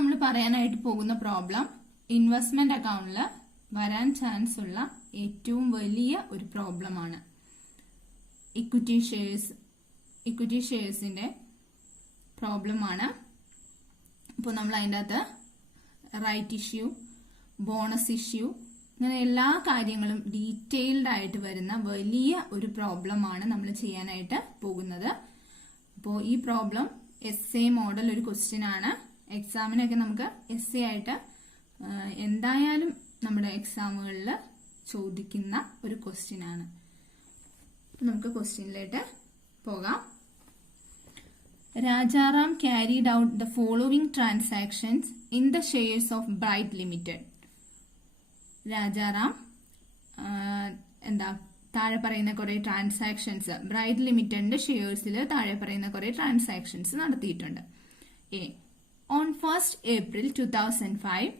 നമ്മൾ പറയാനായിട്ട് പോകുന്ന പ്രോബ്ലം ഇൻവെസ്റ്റ്മെന്റ് അക്കൗണ്ടിൽ വരാൻ ചാൻസ് ഉള്ള ഏറ്റവും വലിയ ഒരു പ്രോബ്ലമാണ്. ഇക്വിറ്റി ഷെയർസിന്റെ പ്രോബ്ലമാണ്. ഇപ്പോൾ നമ്മൾ അതിൻ്റെ അകത്ത് റൈറ്റ് ഇഷ്യൂ, ബോണസ് ഇഷ്യൂ, ഇങ്ങനെ എല്ലാ കാര്യങ്ങളും ഡീറ്റെയിൽഡ് ആയിട്ട് വരുന്ന വലിയ ഒരു പ്രോബ്ലമാണ് നമ്മൾ ചെയ്യാനായിട്ട് പോകുന്നത്. അപ്പോൾ ഈ പ്രോബ്ലം എസ്എ മോഡൽ ഒരു ക്വസ്റ്റ്യൻ ആണ്. എക്സാമിനൊക്കെ നമുക്ക് എസ്എ ആയിട്ട് എന്തായാലും നമ്മുടെ എക്സാമുകളിൽ ചോദിക്കുന്ന ഒരു ക്വസ്റ്റ്യൻ ആണ്. നമുക്ക് ക്വസ്റ്റ്യനിലേക്ക് പോകാം. Rajaram carried out the following transactions in the shares of bright limited. Rajaram താഴെ പറയുന്ന കുറെ ട്രാൻസാക്ഷൻസ് ബ്രൈറ്റ് ലിമിറ്റഡിന്റെ ഷെയർസിൽ താഴെ പറയുന്ന കുറെ ട്രാൻസാക്ഷൻസ് നടത്തിയിട്ടുണ്ട്. A, on 1st April 2005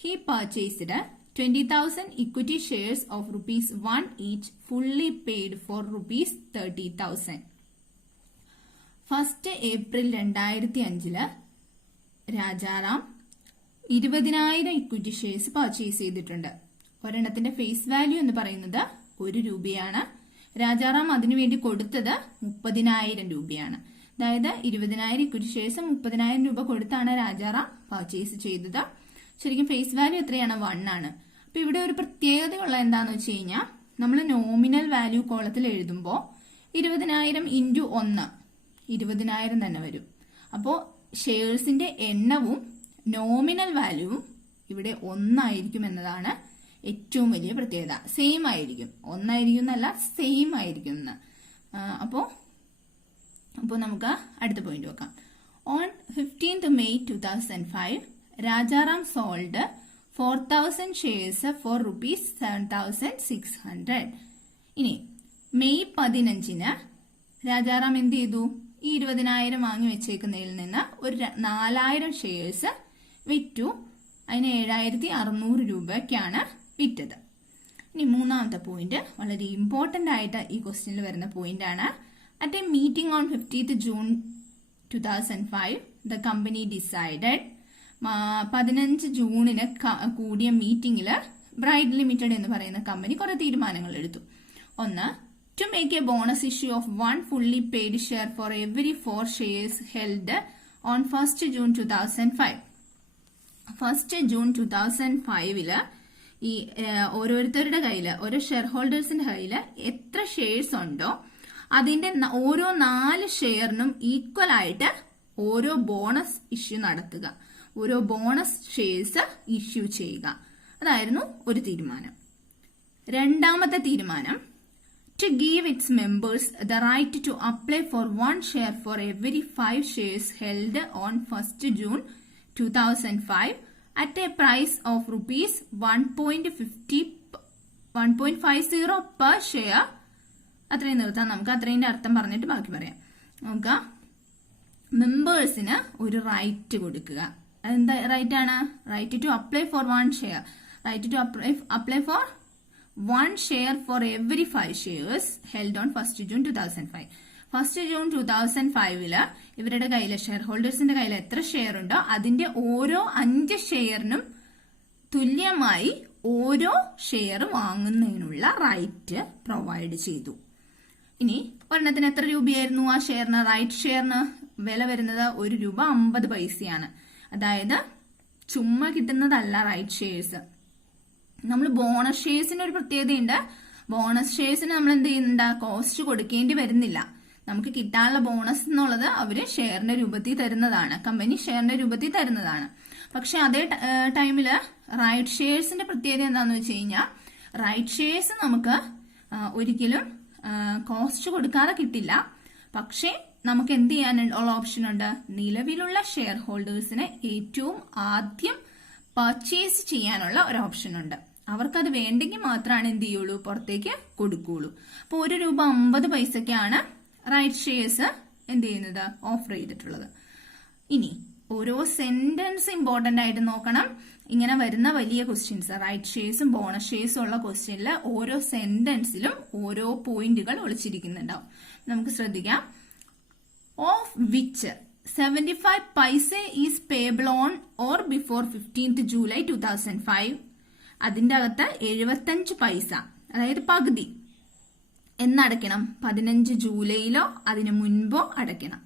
he purchased 20,000 equity shares of ₹1 each, fully paid for ₹30,000. 1st April 2005 Rajaram 20,000 equity shares purchase ചെയ്തിട്ടുണ്ട്. ഒരെണ്ണത്തിന്റെ face value എന്ന് പറയുന്നത് ₹1. രാജാറാം അതിനുവേണ്ടി കൊടുത്തത് 30,000 രൂപയാണ്. അതായത് 20,000 ഇക്വിറ്റി ഷെയർസ് 30,000 രൂപ കൊടുത്താണ് രാജാറാം പർച്ചേസ് ചെയ്തത്. ശരിക്കും ഫേസ് വാല്യൂ എത്രയാണ്? 1 ആണ്. അപ്പൊ ഇവിടെ ഒരു പ്രത്യേകതയുള്ള എന്താന്ന് വെച്ച് കഴിഞ്ഞാൽ നമ്മൾ നോമിനൽ വാല്യൂ കോളത്തിൽ എഴുതുമ്പോൾ 20,000 ഇൻറ്റു 1 20,000 തന്നെ വരും. അപ്പോ ഷെയർസിന്റെ എണ്ണവും നോമിനൽ വാല്യൂവും ഇവിടെ 1 ആയിരിക്കും എന്നതാണ് ഏറ്റവും വലിയ പ്രത്യേകത. സെയിം ആയിരിക്കും, 1 ആയിരിക്കും എന്നല്ല, സെയിം ആയിരിക്കും എന്ന്. അപ്പോ നമുക്ക് അടുത്ത പോയിന്റ് നോക്കാം. On 15th May 2005 Rajaram sold 4,000 shares four ₹7,600. ഇനി മെയ് 15 രാജാറാം എന്ത് ചെയ്തു? ഈ 20,000 വാങ്ങി വെച്ചേക്കുന്നതിൽ നിന്ന് ഒരു 4,000 ഷെയർസ് വിറ്റു. അതിന് 7,600 രൂപയ്ക്കാണ് വിറ്റത്. ഇനി മൂന്നാമത്തെ പോയിന്റ് വളരെ ഇമ്പോർട്ടന്റ് ആയിട്ട് ഈ ക്വസ്റ്റ്യനിൽ വരുന്ന പോയിന്റ് ആണ്. At A meeting on 15th June 2005 the company decided. 15 ജൂണിന് കൂടിയ മീറ്റിംഗിൽ ബ്രൈറ്റ് ലിമിറ്റഡ് എന്ന് പറയുന്ന കമ്പനി കുറെ തീരുമാനങ്ങൾ എടുത്തു. ഒന്ന്, to make a bonus issue of 1 fully paid share for every 4 shares held on 1st June 2005. 1st June 2005 ഈ ഓരോരുത്തരുടെ കയ്യില്, ഓരോ ഷെയർ ഹോൾഡേഴ്സിന്റെ കയ്യില് എത്ര ഷെയർസ് ഉണ്ടോ അതിന്റെ ഓരോ 4 ഷെയറിനും ഈക്വൽ ആയിട്ട് ഓരോ ബോണസ് ഇഷ്യൂ നടത്തുക, ഓരോ ബോണസ് ഷെയർസ് ഇഷ്യൂ ചെയ്യുക. അതായിരുന്നു ഒരു തീരുമാനം. രണ്ടാമത്തെ തീരുമാനം, to give its members the right to apply for 1 share for every 5 shares held on 1st June 2005 at a price of ₹1.50 per share. അത്രയും നിർത്താം. നമുക്ക് അത്രയും അർത്ഥം പറഞ്ഞിട്ട് ബാക്കി പറയാം. നമുക്ക് മെമ്പേഴ്സിന് ഒരു റൈറ്റ് കൊടുക്കുക. അതെന്താ റൈറ്റ് ആണ്? Right to apply for 1 share. Right to apply for 1 share for every 5 shares held on 1st June 2005. 1st June 2005 ഇവരുടെ കയ്യിലെ ഷെയർ ഹോൾഡേഴ്സിന്റെ കയ്യിൽ എത്ര ഷെയർ ഉണ്ടോ അതിന്റെ ഓരോ 5 ഷെയറിനും തുല്യമായി ഓരോ ഷെയർ വാങ്ങുന്നതിനുള്ള റൈറ്റ് പ്രൊവൈഡ് ചെയ്തു. ഇനി ഒരെണ്ണത്തിന് എത്ര രൂപയായിരുന്നു ആ ഷെയറിന്? റൈറ്റ് ഷെയറിന് വില വരുന്നത് ₹1.50. അതായത് ചുമ്മാ കിട്ടുന്നതല്ല റൈറ്റ് ഷെയർസ്. നമ്മൾ ബോണസ് ഷെയർസിന് ഒരു പ്രത്യേകതയുണ്ട്. ബോണസ് ഷെയർസിന് നമ്മൾ എന്ത് ചെയ്യുന്നുണ്ട്? കോസ്റ്റ് കൊടുക്കേണ്ടി വരുന്നില്ല. നമുക്ക് കിട്ടാനുള്ള ബോണസ് എന്നുള്ളത് അവര് ഷെയറിന്റെ രൂപത്തിൽ തരുന്നതാണ്, കമ്പനി ഷെയറിന്റെ രൂപത്തിൽ തരുന്നതാണ്. പക്ഷെ അതേ ടൈമില് റൈറ്റ് ഷെയർസിന്റെ പ്രത്യേകത എന്താന്ന് വെച്ച് കഴിഞ്ഞാൽ റൈറ്റ് ഷെയർസ് നമുക്ക് ഒരിക്കലും കോസ്റ്റ് കൊടുക്കാതെ കിട്ടില്ല. പക്ഷെ നമുക്ക് എന്ത് ചെയ്യാനുള്ള ഓപ്ഷൻ ഉണ്ട്? നിലവിലുള്ള ഷെയർ ഹോൾഡേഴ്സിന് ഏറ്റവും ആദ്യം പർച്ചേസ് ചെയ്യാനുള്ള ഒരു ഓപ്ഷൻ ഉണ്ട്. അവർക്കത് വേണ്ടെങ്കിൽ മാത്രമാണ് എന്ത് ചെയ്യുള്ളൂ? പുറത്തേക്ക് കൊടുക്കുള്ളൂ. അപ്പൊ ₹1.50 റൈറ്റ് ഷെയർസ് എന്ത് ചെയ്യുന്നത്? ഓഫർ ചെയ്തിട്ടുള്ളത്. ഇനി ഓരോ സെന്റൻസ് ഇമ്പോർട്ടന്റ് ആയിട്ട് നോക്കണം. ഇങ്ങനെ വരുന്ന വലിയ ക്വസ്റ്റ്യൻസ്, റൈറ്റ് ഷെയർസും ബോണസ് ഷെയർസും ഉള്ള ക്വസ്റ്റ്യനിൽ ഓരോ സെന്റൻസിലും ഓരോ പോയിന്റുകൾ ഒളിച്ചിരിക്കുന്നുണ്ടാവും. നമുക്ക് ശ്രദ്ധിക്കാം. Of which 75 paise is payable on or before 15th July 2005. അതിന്റെ അകത്ത് 75 പൈസ, അതായത് പകുതി എന്നടയ്ക്കണം. 15 ജൂലൈയിലോ അതിനു മുൻപോ അടയ്ക്കണം.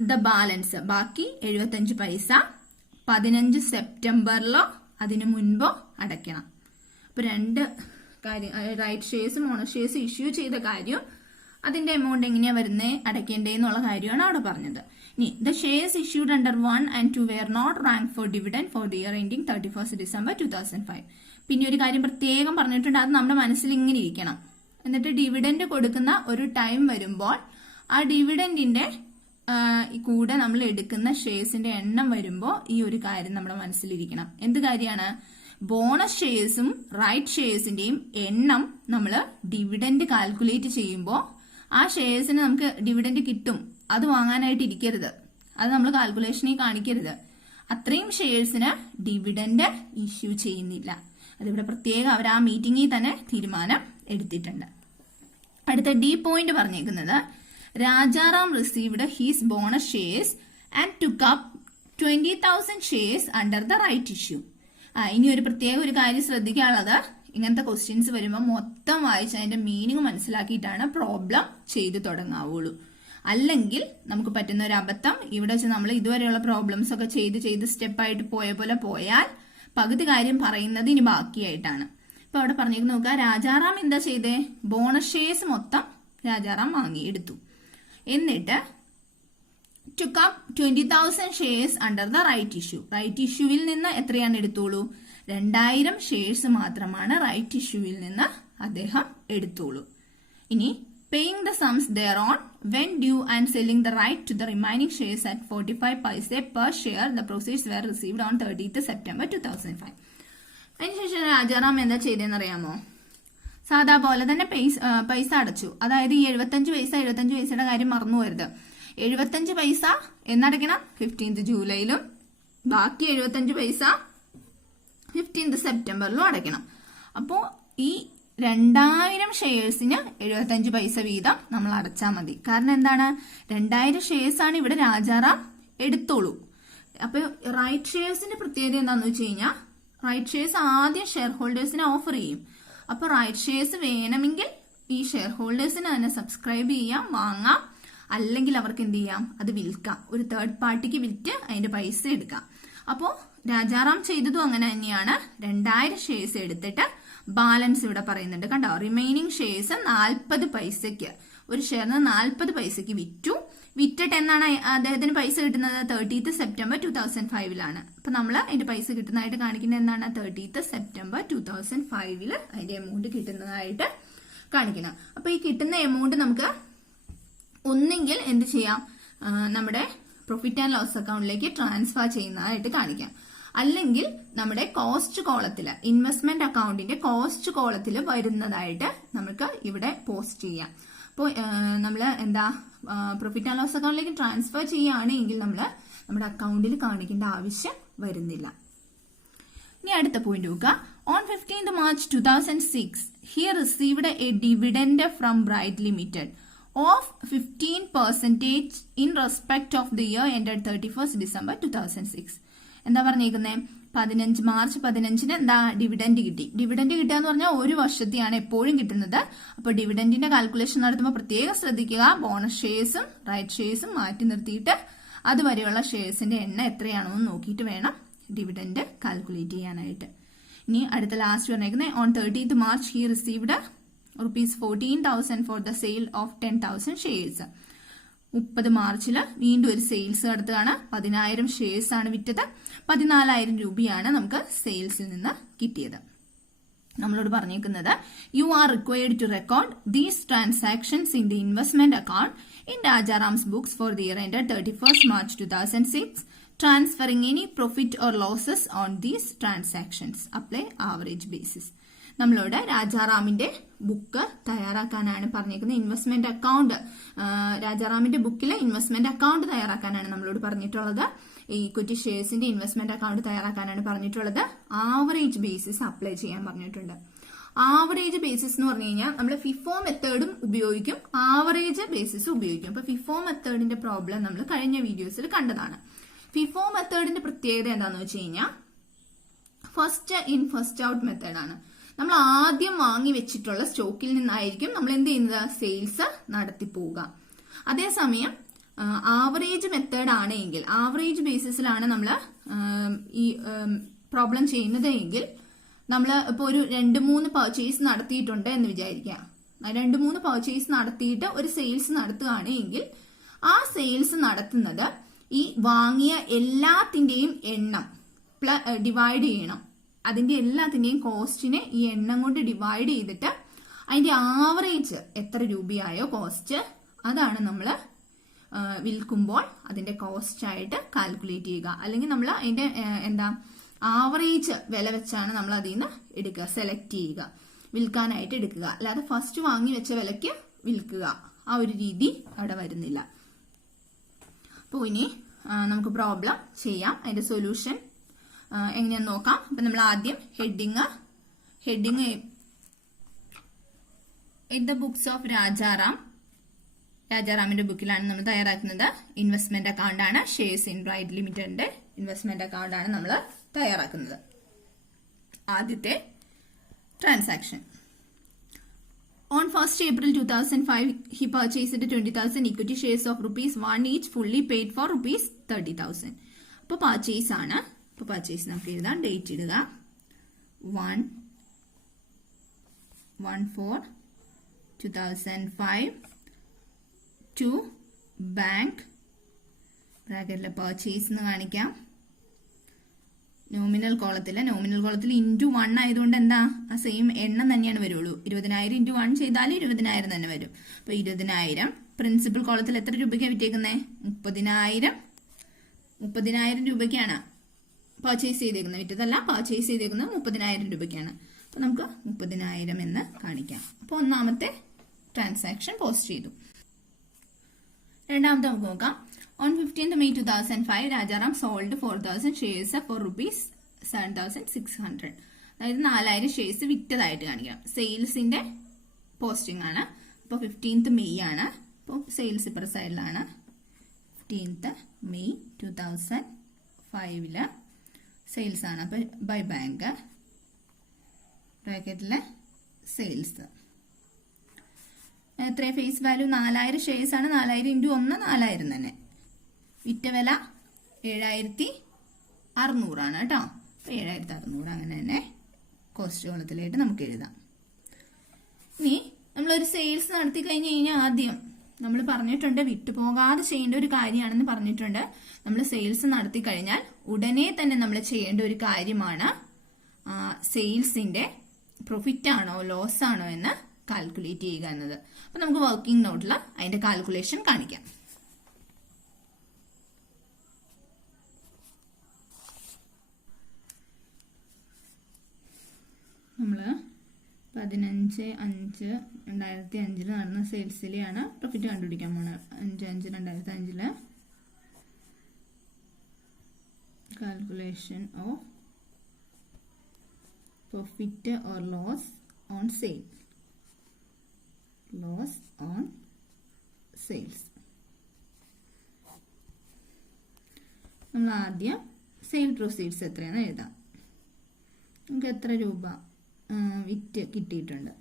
ദ ബാലൻസ്, ബാക്കി 75 പൈസ 15 സെപ്റ്റംബറിലോ അതിനു മുൻപോ അടയ്ക്കണം. അപ്പൊ രണ്ട് കാര്യം, റൈറ്റ് ഷെയർസും ഓണർ ഷെയർസ് ഇഷ്യൂ ചെയ്ത കാര്യം, അതിന്റെ എമൗണ്ട് എങ്ങനെയാ വരുന്നത്, അടയ്ക്കേണ്ടതെന്നുള്ള കാര്യമാണ് അവിടെ പറഞ്ഞത്. ഇനി the shares issued under 1 and 2 were not rank for dividend for the year ending 31st December 2005. പിന്നെ ഒരു കാര്യം പ്രത്യേകം പറഞ്ഞിട്ടുണ്ട്, അത് നമ്മുടെ മനസ്സിൽ ഇങ്ങനെ ഇരിക്കണം. എന്നിട്ട് ഡിവിഡൻഡ് കൊടുക്കുന്ന ഒരു ടൈം വരുമ്പോൾ ആ ഡിവിഡൻഡിന്റെ കൂടെ നമ്മൾ എടുക്കുന്ന ഷെയർസിന്റെ എണ്ണം വരുമ്പോൾ ഈ ഒരു കാര്യം നമ്മുടെ മനസ്സിലിരിക്കണം. എന്ത് കാര്യമാണ്? ബോണസ് ഷെയർസും റൈറ്റ് ഷെയർസിന്റെയും എണ്ണം നമ്മൾ ഡിവിഡൻഡ് കാൽക്കുലേറ്റ് ചെയ്യുമ്പോൾ ആ ഷെയർസിന് നമുക്ക് ഡിവിഡൻഡ് കിട്ടും, അത് വാങ്ങാനായിട്ട് ഇരിക്കരുത്, അത് നമ്മൾ കാൽക്കുലേഷനിൽ കാണിക്കരുത്. അത്രയും ഷെയർസിന് ഡിവിഡൻഡ് ഇഷ്യൂ ചെയ്യുന്നില്ല. അതിവിടെ പ്രത്യേകം അവർ ആ മീറ്റിംഗിൽ തന്നെ തീരുമാനം എടുത്തിട്ടുണ്ട്. അടുത്ത ഡി പോയിന്റ് പറഞ്ഞേക്കുന്നത്, Rajaram received his bonus shares and took up 20,000 shares under the right issue. ഇനി ഒരു പ്രത്യേക ഒരു കാര്യം ശ്രദ്ധിക്കാനുള്ളത്, ഇങ്ങനത്തെ ക്വസ്റ്റ്യൻസ് വരുമ്പോൾ മൊത്തം വായിച്ച് അതിന്റെ മീനിങ് മനസ്സിലാക്കിയിട്ടാണ് പ്രോബ്ലം ചെയ്തു തുടങ്ങാവുള്ളൂ. അല്ലെങ്കിൽ നമുക്ക് പറ്റുന്ന ഒരു അബദ്ധം, ഇവിടെ വെച്ച് നമ്മൾ ഇതുവരെയുള്ള പ്രോബ്ലംസ് ഒക്കെ ചെയ്ത് സ്റ്റെപ്പായിട്ട് പോയ പോലെ പോയാൽ പകുതി കാര്യം പറയുന്നത് ഇനി ബാക്കിയായിട്ടാണ്. ഇപ്പൊ അവിടെ പറഞ്ഞേക്ക് നോക്കുക, രാജാറാം എന്താ ചെയ്തേ, ബോണസ് ഷെയർസ് മൊത്തം രാജാറാം വാങ്ങിയെടുത്തു. എന്നിട്ട് took up 20,000 shares under the right issue. Right ഇഷ്യൂവിൽ നിന്ന് എത്രയാണ് എടുത്തോളൂ? 2000 ഷെയർസ് മാത്രമാണ് റൈറ്റ് ഇഷ്യൂവിൽ നിന്ന് അദ്ദേഹം എടുത്തോളൂ. ഇനി paying the sums there on when due and selling the right to the remaining shares at 45 paise per share. The proceeds were received on 30th September 2005. അതിനുശേഷം രാജാറാം എന്താ ചെയ്തതെന്ന് അറിയാമോ? സാധാ പോലെ തന്നെ പൈസ അടച്ചു. അതായത് ഈ 75 പൈസയുടെ കാര്യം മറന്നു പോരുത്. 75 പൈസ എന്നടയ്ക്കണം 15th ജൂലൈയിലും, ബാക്കി 75 പൈസ 15th സെപ്റ്റംബറിലും അടയ്ക്കണം. അപ്പോ ഈ 2000 ഷെയർസിന് 75 പൈസ വീതം നമ്മൾ അടച്ചാൽ മതി. കാരണം എന്താണ്, 2000 ഷെയർസ് ആണ് ഇവിടെ രാജാറാം എടുത്തോളൂ. അപ്പൊ റൈറ്റ് ഷെയർസിന്റെ പ്രത്യേകത എന്താണെന്ന് വെച്ച് കഴിഞ്ഞാൽ, റൈറ്റ് ഷെയർസ് ആദ്യം ഷെയർ ഹോൾഡേഴ്സിന് ഓഫർ ചെയ്യും. അപ്പൊ റൈറ്റ് ഷെയർസ് വേണമെങ്കിൽ ഈ ഷെയർ ഹോൾഡേഴ്സിന് തന്നെ സബ്സ്ക്രൈബ് ചെയ്യാം, വാങ്ങാം. അല്ലെങ്കിൽ അവർക്ക് എന്ത് ചെയ്യാം, അത് വിൽക്കാം, ഒരു തേർഡ് പാർട്ടിക്ക് വിറ്റ് അതിന്റെ പൈസ എടുക്കാം. അപ്പോ രാജാറാം ചെയ്തതും അങ്ങനെ തന്നെയാണ്. 2000 ഷെയർസ് എടുത്തിട്ട് ബാലൻസ് ഇവിടെ പറയുന്നുണ്ട്, കണ്ടോ, റിമൈനിങ് ഷെയർസ് 40 പൈസക്ക്, ഒരു ഷെയറിന് 40 പൈസക്ക് വിറ്റു. വിറ്റിട്ട് എന്നാണ് അദ്ദേഹത്തിന് പൈസ കിട്ടുന്നത്? 30th September 2005 അപ്പൊ നമ്മൾ അതിന്റെ പൈസ കിട്ടുന്നതായിട്ട് കാണിക്കുന്നത് എന്താണ്? 30th September 2005 അതിന്റെ എമൗണ്ട് കിട്ടുന്നതായിട്ട് കാണിക്കണം. അപ്പൊ ഈ കിട്ടുന്ന എമൗണ്ട് നമുക്ക് ഒന്നെങ്കിൽ എന്ത് ചെയ്യാം, നമ്മുടെ പ്രോഫിറ്റ് ആൻഡ് ലോസ് അക്കൗണ്ടിലേക്ക് ട്രാൻസ്ഫർ ചെയ്യുന്നതായിട്ട് കാണിക്കാം. അല്ലെങ്കിൽ നമ്മുടെ കോസ്റ്റ് കോളത്തില്, ഇൻവെസ്റ്റ്മെന്റ് അക്കൗണ്ടിന്റെ കോസ്റ്റ് കോളത്തില് വരുന്നതായിട്ട് നമുക്ക് ഇവിടെ പോസ്റ്റ് ചെയ്യാം. അപ്പോൾ നമ്മൾ എന്താ, പ്രോഫിറ്റ് ആൻഡ് ലോസ് അക്കൗണ്ടിലേക്ക് ട്രാൻസ്ഫർ ചെയ്യുകയാണെങ്കിൽ നമ്മൾ നമ്മുടെ അക്കൗണ്ടിൽ കാണിക്കേണ്ട ആവശ്യം വരുന്നില്ല. ഇനി അടുത്ത പോയിന്റ് നോക്കുക. On 15th March 2006 he received a dividend from Bright Limited of 15% in respect of the year ended 31st December 2006. എന്താ പറഞ്ഞേക്കുന്നത്? മാർച്ച് 15 എന്താ ഡിവിഡൻഡ് കിട്ടി. ഡിവിഡൻഡ് കിട്ടുക എന്ന് പറഞ്ഞാൽ ഒരു വർഷത്തെയാണ് എപ്പോഴും കിട്ടുന്നത്. അപ്പോൾ ഡിവിഡൻഡിന്റെ കാൽക്കുലേഷൻ നടത്തുമ്പോൾ പ്രത്യേകം ശ്രദ്ധിക്കുക, ബോണസ് ഷെയർസും റൈറ്റ് ഷെയർസും മാറ്റി നിർത്തിയിട്ട് അതുവരെയുള്ള ഷെയർസിന്റെ എണ്ണം എത്രയാണോ എന്ന് നോക്കിയിട്ട് വേണം ഡിവിഡൻഡ് കാൽക്കുലേറ്റ് ചെയ്യാനായിട്ട്. ഇനി അടുത്ത ലാസ്റ്റ് പറഞ്ഞേക്കുന്നത്, on 30th March he received ₹14,000 for the sale of 10,000 shares. 30 മാർച്ചില് വീണ്ടും ഒരു സെയിൽസ് നടത്തുകയാണ്. 10,000 ഷെയർസ് ആണ് വിറ്റത്. 14,000 രൂപയാണ് നമുക്ക് സെയിൽസിൽ നിന്ന് കിട്ടിയത്. നമ്മളോട് പറഞ്ഞേക്കുന്നത്, you are required to record these transactions in the investment account in Rajaram's books for the year ended 31st March 2006, transferring any profit or losses on these transactions. Apply average basis. നമ്മളോട് രാജാറാമിന്റെ book തയ്യാറാക്കാനാണ് പറഞ്ഞേക്കുന്നത്. Investment account, രാജാറാമിന്റെ ബുക്കിലെ investment account തയ്യാറാക്കാനാണ് നമ്മളോട് പറഞ്ഞിട്ടുള്ളത്. Equity ഷെയർസിന്റെ investment account തയ്യാറാക്കാനാണ് പറഞ്ഞിട്ടുള്ളത്. Average basis apply ചെയ്യാൻ പറഞ്ഞിട്ടുണ്ട്. Average basis എന്ന് പറഞ്ഞു കഴിഞ്ഞാൽ നമ്മൾ ഫിഫോ മെത്തേഡും ഉപയോഗിക്കും, ആവറേജ് ബേസിസും ഉപയോഗിക്കും. അപ്പൊ ഫിഫോ മെത്തേഡിന്റെ പ്രോബ്ലം നമ്മൾ കഴിഞ്ഞ വീഡിയോസിൽ കണ്ടതാണ്. ഫിഫോ മെത്തേഡിന്റെ പ്രത്യേകത എന്താണെന്ന് വെച്ച് കഴിഞ്ഞാൽ ഫസ്റ്റ് ഇൻ ഫസ്റ്റ് ഔട്ട് മെത്തേഡാണ്. നമ്മൾ ആദ്യം വാങ്ങി വെച്ചിട്ടുള്ള സ്റ്റോക്കിൽ നിന്നായിരിക്കും നമ്മൾ എന്ത് ചെയ്യുന്നത്, സെയിൽസ് നടത്തി പോവുക. അതേസമയം ആവറേജ് മെത്തേഡ് ആണെങ്കിൽ, ആവറേജ് ബേസിസിലാണ് നമ്മൾ ഈ പ്രോബ്ലം ചെയ്യുന്നത് എങ്കിൽ, നമ്മൾ ഇപ്പോൾ ഒരു 2-3 പർച്ചേസ് നടത്തിയിട്ടുണ്ട് എന്ന് വിചാരിക്കാം. 2-3 പർച്ചേസ് നടത്തിയിട്ട് ഒരു സെയിൽസ് നടത്തുകയാണ് എങ്കിൽ ആ സെയിൽസ് നടത്തുന്നത് ഈ വാങ്ങിയ എല്ലാത്തിന്റെയും എണ്ണം ഡിവൈഡ് ചെയ്യണം. അതിന്റെ എല്ലാത്തിന്റെയും കോസ്റ്റിനെ ഈ എണ്ണം കൊണ്ട് ഡിവൈഡ് ചെയ്തിട്ട് അതിന്റെ ആവറേജ് എത്ര രൂപയായോ കോസ്റ്റ്, അതാണ് നമ്മൾ വിൽക്കുമ്പോൾ അതിന്റെ കോസ്റ്റ് ആയിട്ട് കാൽക്കുലേറ്റ് ചെയ്യുക. അല്ലെങ്കിൽ നമ്മൾ അതിന്റെ ആവറേജ് വില വെച്ചാണ് നമ്മൾ അതിൽ നിന്ന് എടുക്കുക, സെലക്ട് ചെയ്യുക, വിൽക്കാനായിട്ട് എടുക്കുക. അല്ലാതെ ഫസ്റ്റ് വാങ്ങി വെച്ച വിലയ്ക്ക് വിൽക്കുക, ആ ഒരു രീതി അവിടെ വരുന്നില്ല. അപ്പോൾ ഇനി നമുക്ക് പ്രോബ്ലം ചെയ്യാം. അതിന്റെ സൊല്യൂഷൻ എങ്ങനെയാന്ന് നോക്കാം. അപ്പൊ നമ്മൾ ആദ്യം heading in the books of രാജാറാമിന്റെ ബുക്കിലാണ് നമ്മൾ തയ്യാറാക്കുന്നത്. ഇൻവെസ്റ്റ്മെന്റ് അക്കൗണ്ട് ആണ്, ഷെയർസ് ഇൻ റൈറ്റ് ലിമിറ്റഡിന്റെ ഇൻവെസ്റ്റ്മെന്റ് അക്കൗണ്ട് ആണ് നമ്മൾ തയ്യാറാക്കുന്നത്. ആദ്യത്തെ transaction, on 1st April 2005 he purchased 20,000 equity shares of ₹1 each, fully paid for ₹30,000. അപ്പോൾ പർച്ചേസ് ആണ്. അപ്പോൾ പർച്ചേസ് നമുക്ക് എഴുതാം, ഡേറ്റ് ഇടുക 1/4/2005 ടു ബാങ്ക്, ബ്രാക്കറ്റിലെ പർച്ചേസ് എന്ന് കാണിക്കാം. നോമിനൽ കോളത്തിൽ ഇൻറ്റു 1 ആയതുകൊണ്ട് എന്താ, ആ സെയിം എണ്ണം തന്നെയാണ് വരുള്ളൂ. 20,000 ഇൻറ്റു 1 ചെയ്താൽ 20,000 തന്നെ വരും. അപ്പൊ 20,000 പ്രിൻസിപ്പൽ കോളത്തിൽ എത്ര രൂപയ്ക്കാണ് വിറ്റേക്കുന്നത്, 30,000 രൂപയ്ക്കാണ് പർച്ചേസ് ചെയ്തേക്കുന്നത്, വിറ്റതല്ല, പർച്ചേസ് ചെയ്തേക്കുന്നത് 30,000 രൂപയ്ക്കാണ്. അപ്പൊ നമുക്ക് 30,000 എന്ന് കാണിക്കാം. അപ്പൊ ഒന്നാമത്തെ ട്രാൻസാക്ഷൻ പോസ്റ്റ് ചെയ്തു. രണ്ടാമത്തെ നമുക്ക് നോക്കാം. On 15th May 2005, Rajaram sold 4,000 shares for ₹7,600. അതായത് 4,000 ഷെയർസ് വിറ്റതായിട്ട് കാണിക്കണം. സെയിൽസിന്റെ പോസ്റ്റിംഗ് ആണ്. അപ്പോൾ 15th May ആണ്. അപ്പോൾ സെയിൽസ് ഇപ്പുറ സൈഡിലാണ്. 15th May 2005 സെയിൽസ് ആണ്. അപ്പോൾ ബൈ ബാങ്ക്, ബ്രാക്കറ്റിലെ സെയിൽസ് എത്ര, ഫേസ് വാല്യൂ 4,000 ഷെയർസ് ആണ്. 4,000 ഇൻറ്റു 1 4,000 തന്നെ. വിറ്റ വില 7,600 ആണ് കേട്ടോ. 7,600 അങ്ങനെ തന്നെ കോസ്റ്റ് കോളത്തിലായിട്ട് നമുക്ക് എഴുതാം. ഇനി നമ്മളൊരു സെയിൽസ് നടത്തി കഴിഞ്ഞ് കഴിഞ്ഞാൽ ആദ്യം നമ്മൾ പറഞ്ഞിട്ടുണ്ട്, വിട്ടുപോകാതെ ചെയ്യേണ്ട ഒരു കാര്യമാണെന്ന് പറഞ്ഞിട്ടുണ്ട്. നമ്മൾ സെയിൽസ് നടത്തി കഴിഞ്ഞാൽ ഉടനെ തന്നെ നമ്മൾ ചെയ്യേണ്ട ഒരു കാര്യമാണ് സെയിൽസിന്റെ പ്രോഫിറ്റ് ആണോ ലോസ് ആണോ എന്ന് കാൽക്കുലേറ്റ് ചെയ്യുക എന്നത്. അപ്പൊ നമുക്ക് വർക്കിംഗ് നോട്ടിൽ അതിന്റെ കാൽക്കുലേഷൻ കാണിക്കാം. നമ്മൾ 15/5/2005 നടന്ന സെയിൽസിലെയാണ് പ്രോഫിറ്റ് കണ്ടുപിടിക്കാൻ പോകുന്നത്. 5/5/2005 calculation of profit or loss on sale, loss on sales. നമ്മൾ ആദ്യം സെയിൽ പ്രൊസീഡ്സ് എത്രയാണെന്ന് എഴുതാം. നമുക്ക് എത്ര രൂപ വിറ്റ് കിട്ടിയിട്ടുണ്ട്,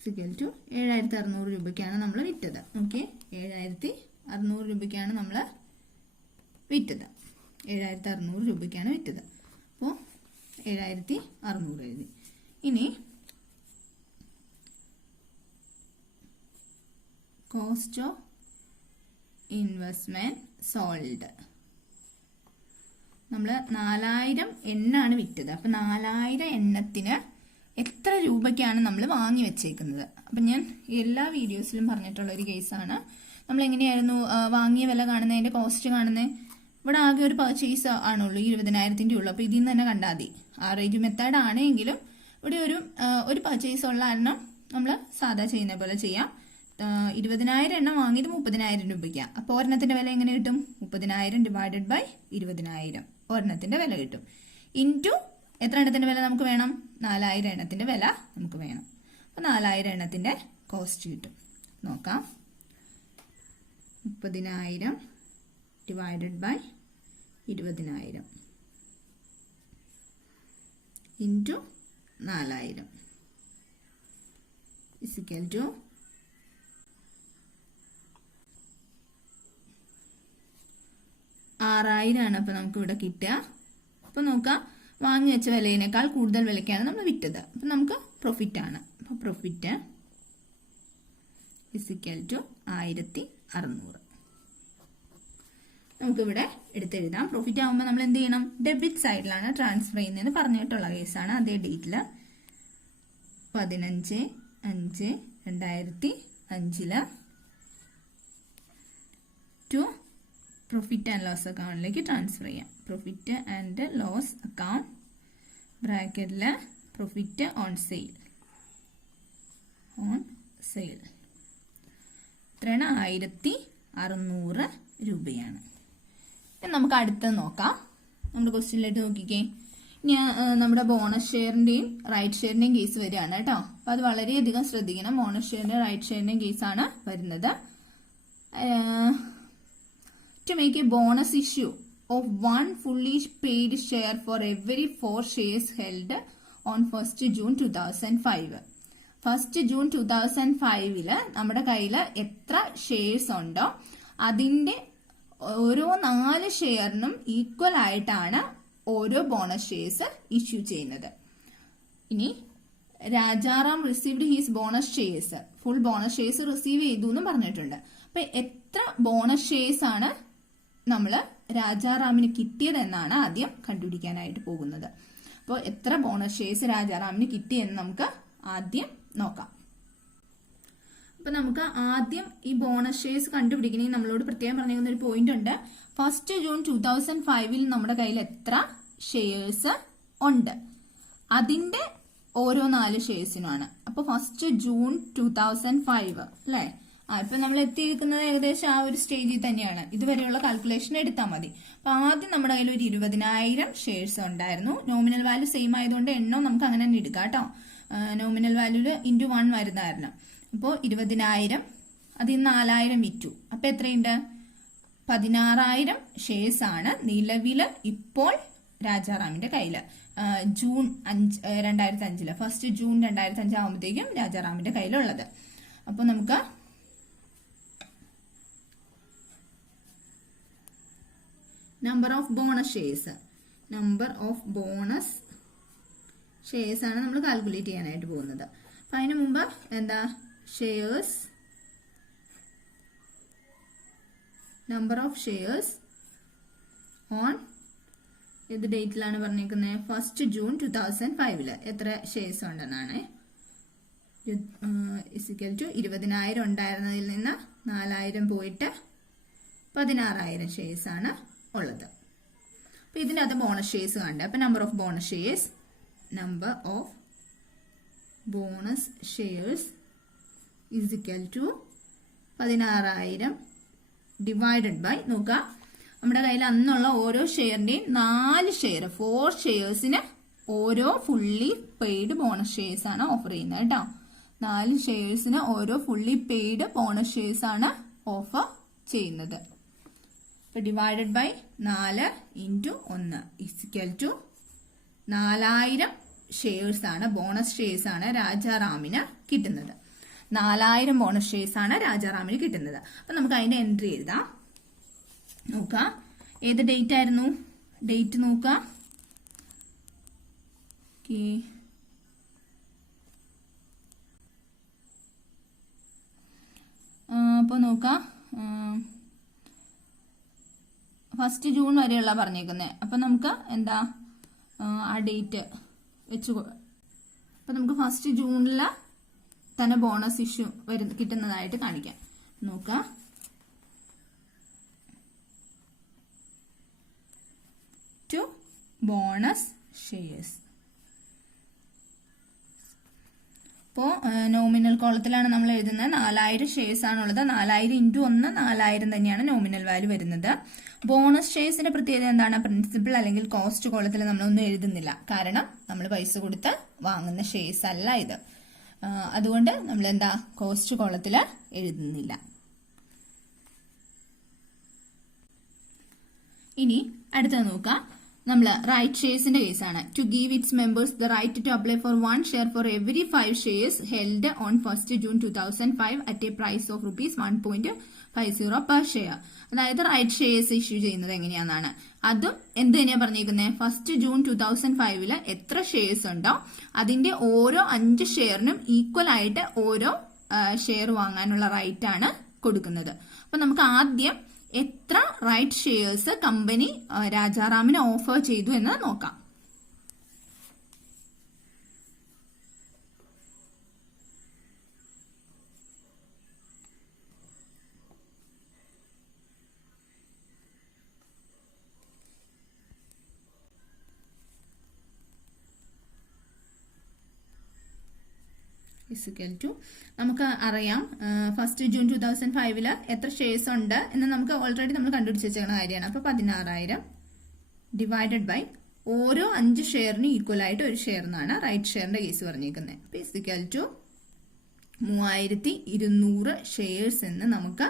= 7,600 രൂപയ്ക്കാണ് നമ്മൾ വിറ്റത്. ഓക്കെ, 7,600 രൂപയ്ക്കാണ് നമ്മൾ വിറ്റത്. 7,600 രൂപയ്ക്കാണ് വിറ്റത്. അപ്പോൾ 7,600 എഴുതി. ഇനി കോസ്റ്റ് ഓഫ് ഇൻവെസ്റ്റ്മെന്റ് സോൾഡ്, നമ്മൾ 4,000 എണ്ണാണ് വിറ്റത്. അപ്പൊ 4,000 എണ്ണത്തിന് എത്ര രൂപയ്ക്കാണ് നമ്മൾ വാങ്ങി വെച്ചേക്കുന്നത്. അപ്പൊ ഞാൻ എല്ലാ വീഡിയോസിലും പറഞ്ഞിട്ടുള്ള ഒരു കേസാണ്. നമ്മൾ എങ്ങനെയായിരുന്നു വാങ്ങിയ വില കാണുന്നതിന്റെ കോസ്റ്റ് കാണുന്നത്. ഇവിടെ ആകെ ഒരു പർച്ചേസ് ആണുള്ളൂ, 20,000 ഉള്ളൂ. അപ്പൊ ഇതിൽ നിന്ന് തന്നെ കണ്ടാൽ മതി. ആവറേജ് മെത്തേഡ് ആണെങ്കിലും ഇവിടെ ഒരു പർച്ചേസ് ഉള്ള കാരണം നമ്മൾ സാധാ ചെയ്യുന്ന പോലെ ചെയ്യാം. 20,000 എണ്ണം വാങ്ങിയത് 30,000 രൂപയ്ക്കാണ്. അപ്പൊ ഒരെണ്ണത്തിന്റെ വില എങ്ങനെ കിട്ടും, 30,000 ഡിവൈഡഡ് ബൈ 20,000 ഒരെണ്ണത്തിന്റെ വില കിട്ടും. ഇൻറ്റു എത്ര എണ്ണത്തിന്റെ വില നമുക്ക് വേണം? 4000 എണ്ണത്തിന്റെ വില നമുക്ക് വേണം. അപ്പൊ 4000 എണ്ണത്തിന്റെ കോസ്റ്റ് കിട്ടും. നോക്കാം. 30,000 divided by 20,000 into 4000 is equal to 6000 ആണ്. അപ്പൊ നമുക്ക് ഇവിടെ കിട്ടുക. അപ്പൊ നോക്കാം, വാങ്ങി വെച്ച വിലയിനേക്കാൾ കൂടുതൽ വിലയ്ക്കാണ് നമ്മൾ വിറ്റത്. അപ്പൊ നമുക്ക് പ്രോഫിറ്റ് ആണ്. അപ്പൊ പ്രോഫിറ്റ് ഇസ് ഈക്വൽ ടു 1600. നമുക്കിവിടെ എടുത്തെഴുതാം. പ്രോഫിറ്റ് ആകുമ്പോൾ നമ്മൾ എന്ത് ചെയ്യണം? ഡെബിറ്റ് സൈഡിലാണ് ട്രാൻസ്ഫർ ചെയ്യുന്നതെന്ന് പറഞ്ഞിട്ടുള്ള കേസാണ്. അതേ ഡേറ്റില് 15/5/2005 ടു പ്രോഫിറ്റ് ആൻഡ് ലോസ് അക്കൗണ്ടിലേക്ക് ട്രാൻസ്ഫർ ചെയ്യാം. പ്രോഫിറ്റ് ആൻഡ് ലോസ് അക്കൗണ്ട് ബ്രാക്കറ്റില് പ്രോഫിറ്റ് ഓൺ സെയിൽ എത്രയാണ്? 1600 രൂപയാണ്. നമുക്ക് അടുത്തത് നോക്കാം. നമ്മുടെ ക്വസ്റ്റ്യനിലേക്ക് നോക്കിക്കേ. ഇനി നമ്മുടെ ബോണസ് ഷെയറിന്റെയും റൈറ്റ് ഷെയറിന്റെയും കേസ് വരികയാണ് കേട്ടോ. അപ്പൊ അത് വളരെയധികം ശ്രദ്ധിക്കണം. ബോണസ് ഷെയറിന്റെ റൈറ്റ് ഷെയറിന്റെയും കേസാണ് വരുന്നത്. To make a bonus issue of one fully paid share for every 4 shares held on 1st June 2005. 1st June 2005 നമ്മുടെ കയ്യിൽ എത്ര ഷെയർസ് ഉണ്ടോ അതിന്റെ ഓരോ 4 ഷെയറിനും ഈക്വൽ ആയിട്ടാണ് ഓരോ ബോണസ് ഷെയർസ് ഇഷ്യൂ ചെയ്യുന്നത്. ഇനി Rajaram received his bonus shares, full bonus shares receive ചെയ്തു എന്ന് പറഞ്ഞിട്ടുണ്ട്. അപ്പൊ എത്ര ബോണസ് ഷെയർസ് ആണ് നമ്മൾ രാജാറാമിന് കിട്ടിയതെന്നാണ് ആദ്യം കണ്ടുപിടിക്കാനായിട്ട് പോകുന്നത്. അപ്പോൾ എത്ര ബോണസ് ഷെയർസ് രാജാറാമിന് കിട്ടിയെന്ന് നമുക്ക് ആദ്യം നോക്കാം. അപ്പൊ നമുക്ക് ആദ്യം ഈ ബോണസ് ഷെയർസ് കണ്ടുപിടിക്കണമെങ്കിൽ നമ്മളോട് പ്രത്യേകം പറഞ്ഞിരിക്കുന്ന ഒരു പോയിന്റ് ഉണ്ട്. 1st June 2005 നമ്മുടെ കയ്യിൽ എത്ര ഷെയർസ് ഉണ്ട് അതിന്റെ ഓരോ 4 ഷെയർസിനുമാണ്. അപ്പൊ 1st June 2005 അല്ലെ? ഇപ്പൊ നമ്മൾ എത്തിയിരിക്കുന്നത് ഏകദേശം ആ ഒരു സ്റ്റേജിൽ തന്നെയാണ്. ഇതുവരെയുള്ള കാൽക്കുലേഷൻ എടുത്താൽ മതി. അപ്പൊ ആദ്യം നമ്മുടെ കയ്യിൽ ഒരു 20,000 ഷെയർസ് ഉണ്ടായിരുന്നു. നോമിനൽ വാല്യൂ സെയിം ആയതുകൊണ്ട് എണ്ണോ നമുക്ക് അങ്ങനെ തന്നെ എടുക്കാം കേട്ടോ. നോമിനൽ വാല്യൂല് × 1 വരുന്നതായിരുന്നു. അപ്പോൾ 20,000 അതിൽ 4000 വിറ്റു. അപ്പൊ എത്രയുണ്ട്? 16,000 ഷെയർസ് ആണ് നിലവില് ഇപ്പോൾ രാജാറാമിന്റെ കയ്യില്. ജൂൺ 2005 1st June 2005 ആകുമ്പോഴത്തേക്കും രാജാറാമിന്റെ കയ്യിലുള്ളത്. അപ്പൊ നമുക്ക് നമ്പർ ഓഫ് ബോണസ് ഷെയർസ് ആണ് നമ്മൾ കാൽക്കുലേറ്റ് ചെയ്യാനായിട്ട് പോകുന്നത്. അപ്പൊ അതിനു മുമ്പ് എന്താ shares, number of shares on ഏത് ഡേറ്റിലാണ് പറഞ്ഞേക്കുന്നത്? 1st June 2005 എത്ര ഷെയർസ് ഉണ്ടെന്നാണ്. ഇസിക്കൽ ടു 20,000 ഉണ്ടായിരുന്നതിൽ നിന്ന് 4,000 പോയിട്ട് 16,000 ഷെയർസ് ആണ് ഉള്ളത്. അപ്പൊ ഇതിനകത്ത് ബോണസ് ഷെയർസ് കണ്ട്. അപ്പൊ number of bonus shares is equal to 16,000 divided by, നോക്കുക നമ്മുടെ കയ്യിൽ അന്നുള്ള ഓരോ ഷെയറിന്റെയും 4 ഷെയർ 4 ഷെയർസിന് ഓരോ ഫുള്ളി പെയ്ഡ് ബോണസ് ഷെയർസ് ആണ് ഓഫർ ചെയ്യുന്നത് കേട്ടോ. 4 ഷെയർസിന് ഓരോ ഫുള്ളി പെയ്ഡ് ബോണസ് ഷെയർസ് ആണ് ഓഫർ ചെയ്യുന്നത്. Divided by 4 × 1 equal to 4000 shares ആണ്, ബോണസ് ഷെയർസ് ആണ് രാജാറാമിന് കിട്ടുന്നത്. 4000 ബോണസ് ഷെയർസ് ആണ് രാജാറാമിന് കിട്ടുന്നത്. അപ്പൊ നമുക്ക് അതിന്റെ എൻട്രി എഴുതാം. നോക്കാം ഏത് ഡേറ്റ് ആയിരുന്നു? ഡേറ്റ് നോക്കാം. അപ്പൊ നോക്കാം 1st June വരെയുള്ള പറഞ്ഞേക്കുന്നത്. അപ്പൊ നമുക്ക് എന്താ ആ ഡേറ്റ് വെച്ച്, അപ്പൊ നമുക്ക് 1st June തന്നെ ബോണസ് ഇഷ്യൂ കിട്ടുന്നതായിട്ട് കാണിക്കാം. നോക്കാം ടു ബോണസ് ഷെയർസ് അപ്പോൾ നോമിനൽ കോളത്തിലാണ് നമ്മൾ എഴുതുന്നത്. 4000 ഷെയർസ് ആണുള്ളത്. 4000 ഇൻറ്റു 1 4000 തന്നെയാണ് നോമിനൽ വാല്യൂ വരുന്നത്. ബോണസ് ഷെയർസിന്റെ പ്രത്യേകത എന്താണ്? പ്രിൻസിപ്പൽ അല്ലെങ്കിൽ കോസ്റ്റ് കോളത്തിൽ നമ്മളൊന്നും എഴുതുന്നില്ല. കാരണം നമ്മൾ പൈസ കൊടുത്ത് വാങ്ങുന്ന ഷെയർസ് അല്ല ഇത്. അതുകൊണ്ട് നമ്മൾ എന്താ കോസ്റ്റ് കോളത്തിൽ എഴുതുന്നില്ല. ഇനി അടുത്തത് നോക്കാം. നമ്മൾ റൈറ്റ് ഷെയർസിന്റെ കേസാണ്. To give its members the right to apply for 1 share for every 5 shares held on 1st June 2005 at a price of ₹1.50 per share. അതായത് റൈറ്റ് ഷെയർസ് ഇഷ്യൂ ചെയ്യുന്നത് എങ്ങനെയാണെന്നാണ്. അതും എന്ത് തന്നെയാ പറഞ്ഞേക്കുന്നത്? 1st June 2005 എത്ര ഷെയർസ് ഉണ്ടോ അതിന്റെ ഓരോ 5 ഷെയറിനും ഈക്വൽ ആയിട്ട് ഓരോ ഷെയർ വാങ്ങാനുള്ള റൈറ്റ് ആണ് കൊടുക്കുന്നത്. അപ്പൊ നമുക്ക് ആദ്യം എത്ര റൈറ്റ് ഷെയർസ് കമ്പനി രാജാറാമിന് ഓഫർ ചെയ്തു എന്ന് നോക്കാം. നമുക്ക് അറിയാം 1st June 2005 എത്ര ഷെയർസ് ഉണ്ട് എന്ന് നമുക്ക് ഓൾറെഡി നമ്മൾ കണ്ടുപിടിച്ച് വെച്ചിരിക്കുന്ന കാര്യമാണ്. അപ്പൊ 16,000 ഡിവൈഡഡ് ബൈ ഓരോ 5 ഷെയറിന് ഈക്വൽ ആയിട്ട് ഒരു ഷെയർ എന്നാണ് റൈറ്റ് ഷെയറിന്റെ കേസ് പറഞ്ഞിരിക്കുന്നത്. അപ്പൊ ഇസിക്കൽ ടു 3200 ഷെയർസ് എന്ന് നമുക്ക്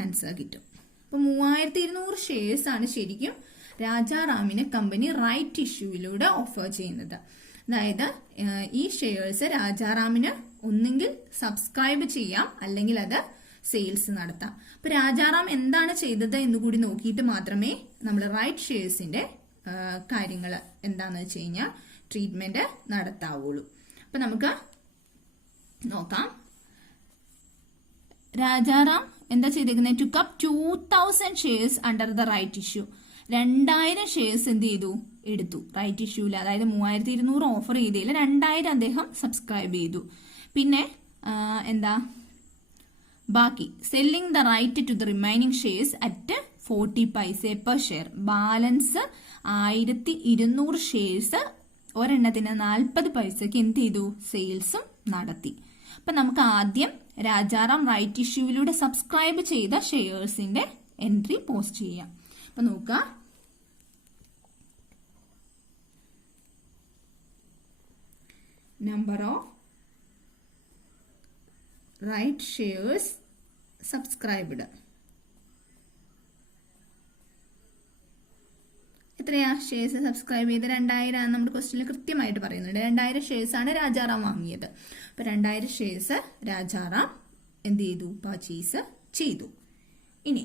ആൻസർ കിട്ടും. അപ്പൊ 3200 ഷെയർസ് ആണ് ശരിക്കും രാജാറാമിന് കമ്പനി റൈറ്റ് ഇഷ്യൂവിലൂടെ ഓഫർ ചെയ്യുന്നത്. അതായത് ഈ ഷെയർസ് രാജാറാമിന് ഒന്നെങ്കിൽ സബ്സ്ക്രൈബ് ചെയ്യാം അല്ലെങ്കിൽ അത് സെയിൽസ് നടത്താം. അപ്പൊ രാജാറാം എന്താണ് ചെയ്തത് എന്ന് കൂടി നോക്കിയിട്ട് മാത്രമേ നമ്മൾ റൈറ്റ് ഷെയർസിന്റെ കാര്യങ്ങൾ എന്താന്ന് വെച്ച് കഴിഞ്ഞാൽ ട്രീറ്റ്മെന്റ് നടത്താവുള്ളൂ. അപ്പൊ നമുക്ക് നോക്കാം. രാജാറാം എന്താ ചെയ്തേക്കുന്നത്? Took up 2000 shares under the right issue. 2000 shares എന്ത് ചെയ്തു? എടുത്തു റൈറ്റ് ഇഷ്യൂല്. അതായത് 3200 ഓഫർ ചെയ്തതിൽ 2000 അദ്ദേഹം സബ്സ്ക്രൈബ് ചെയ്തു. പിന്നെ എന്താ ബാക്കി? Selling the right to the remaining shares at 40 paise per share. Balance 1200 shares ഒരെണ്ണത്തിന് 40 പൈസക്ക് എന്ത് ചെയ്തു? സെയിൽസും നടത്തി. അപ്പൊ നമുക്ക് ആദ്യം രാജാറാം റൈറ്റ് ഇഷ്യൂവിലൂടെ സബ്സ്ക്രൈബ് ചെയ്ത ഷെയർസിന്റെ എൻട്രി പോസ്റ്റ് ചെയ്യാം. അപ്പൊ നോക്കുക, number of right shares subscribed. എത്രയാ ഷെയർസ് സബ്സ്ക്രൈബ് ചെയ്ത്? 2000 ആണ് നമ്മുടെ ക്വസ്റ്റ്യനിൽ കൃത്യമായിട്ട് പറയുന്നുണ്ട്. 2000 ഷെയർസ് ആണ് രാജാറാം വാങ്ങിയത്. അപ്പൊ 2000 ഷെയർസ് രാജാറാം എന്ത് ചെയ്തു? പർച്ചേസ് ചെയ്തു. ഇനി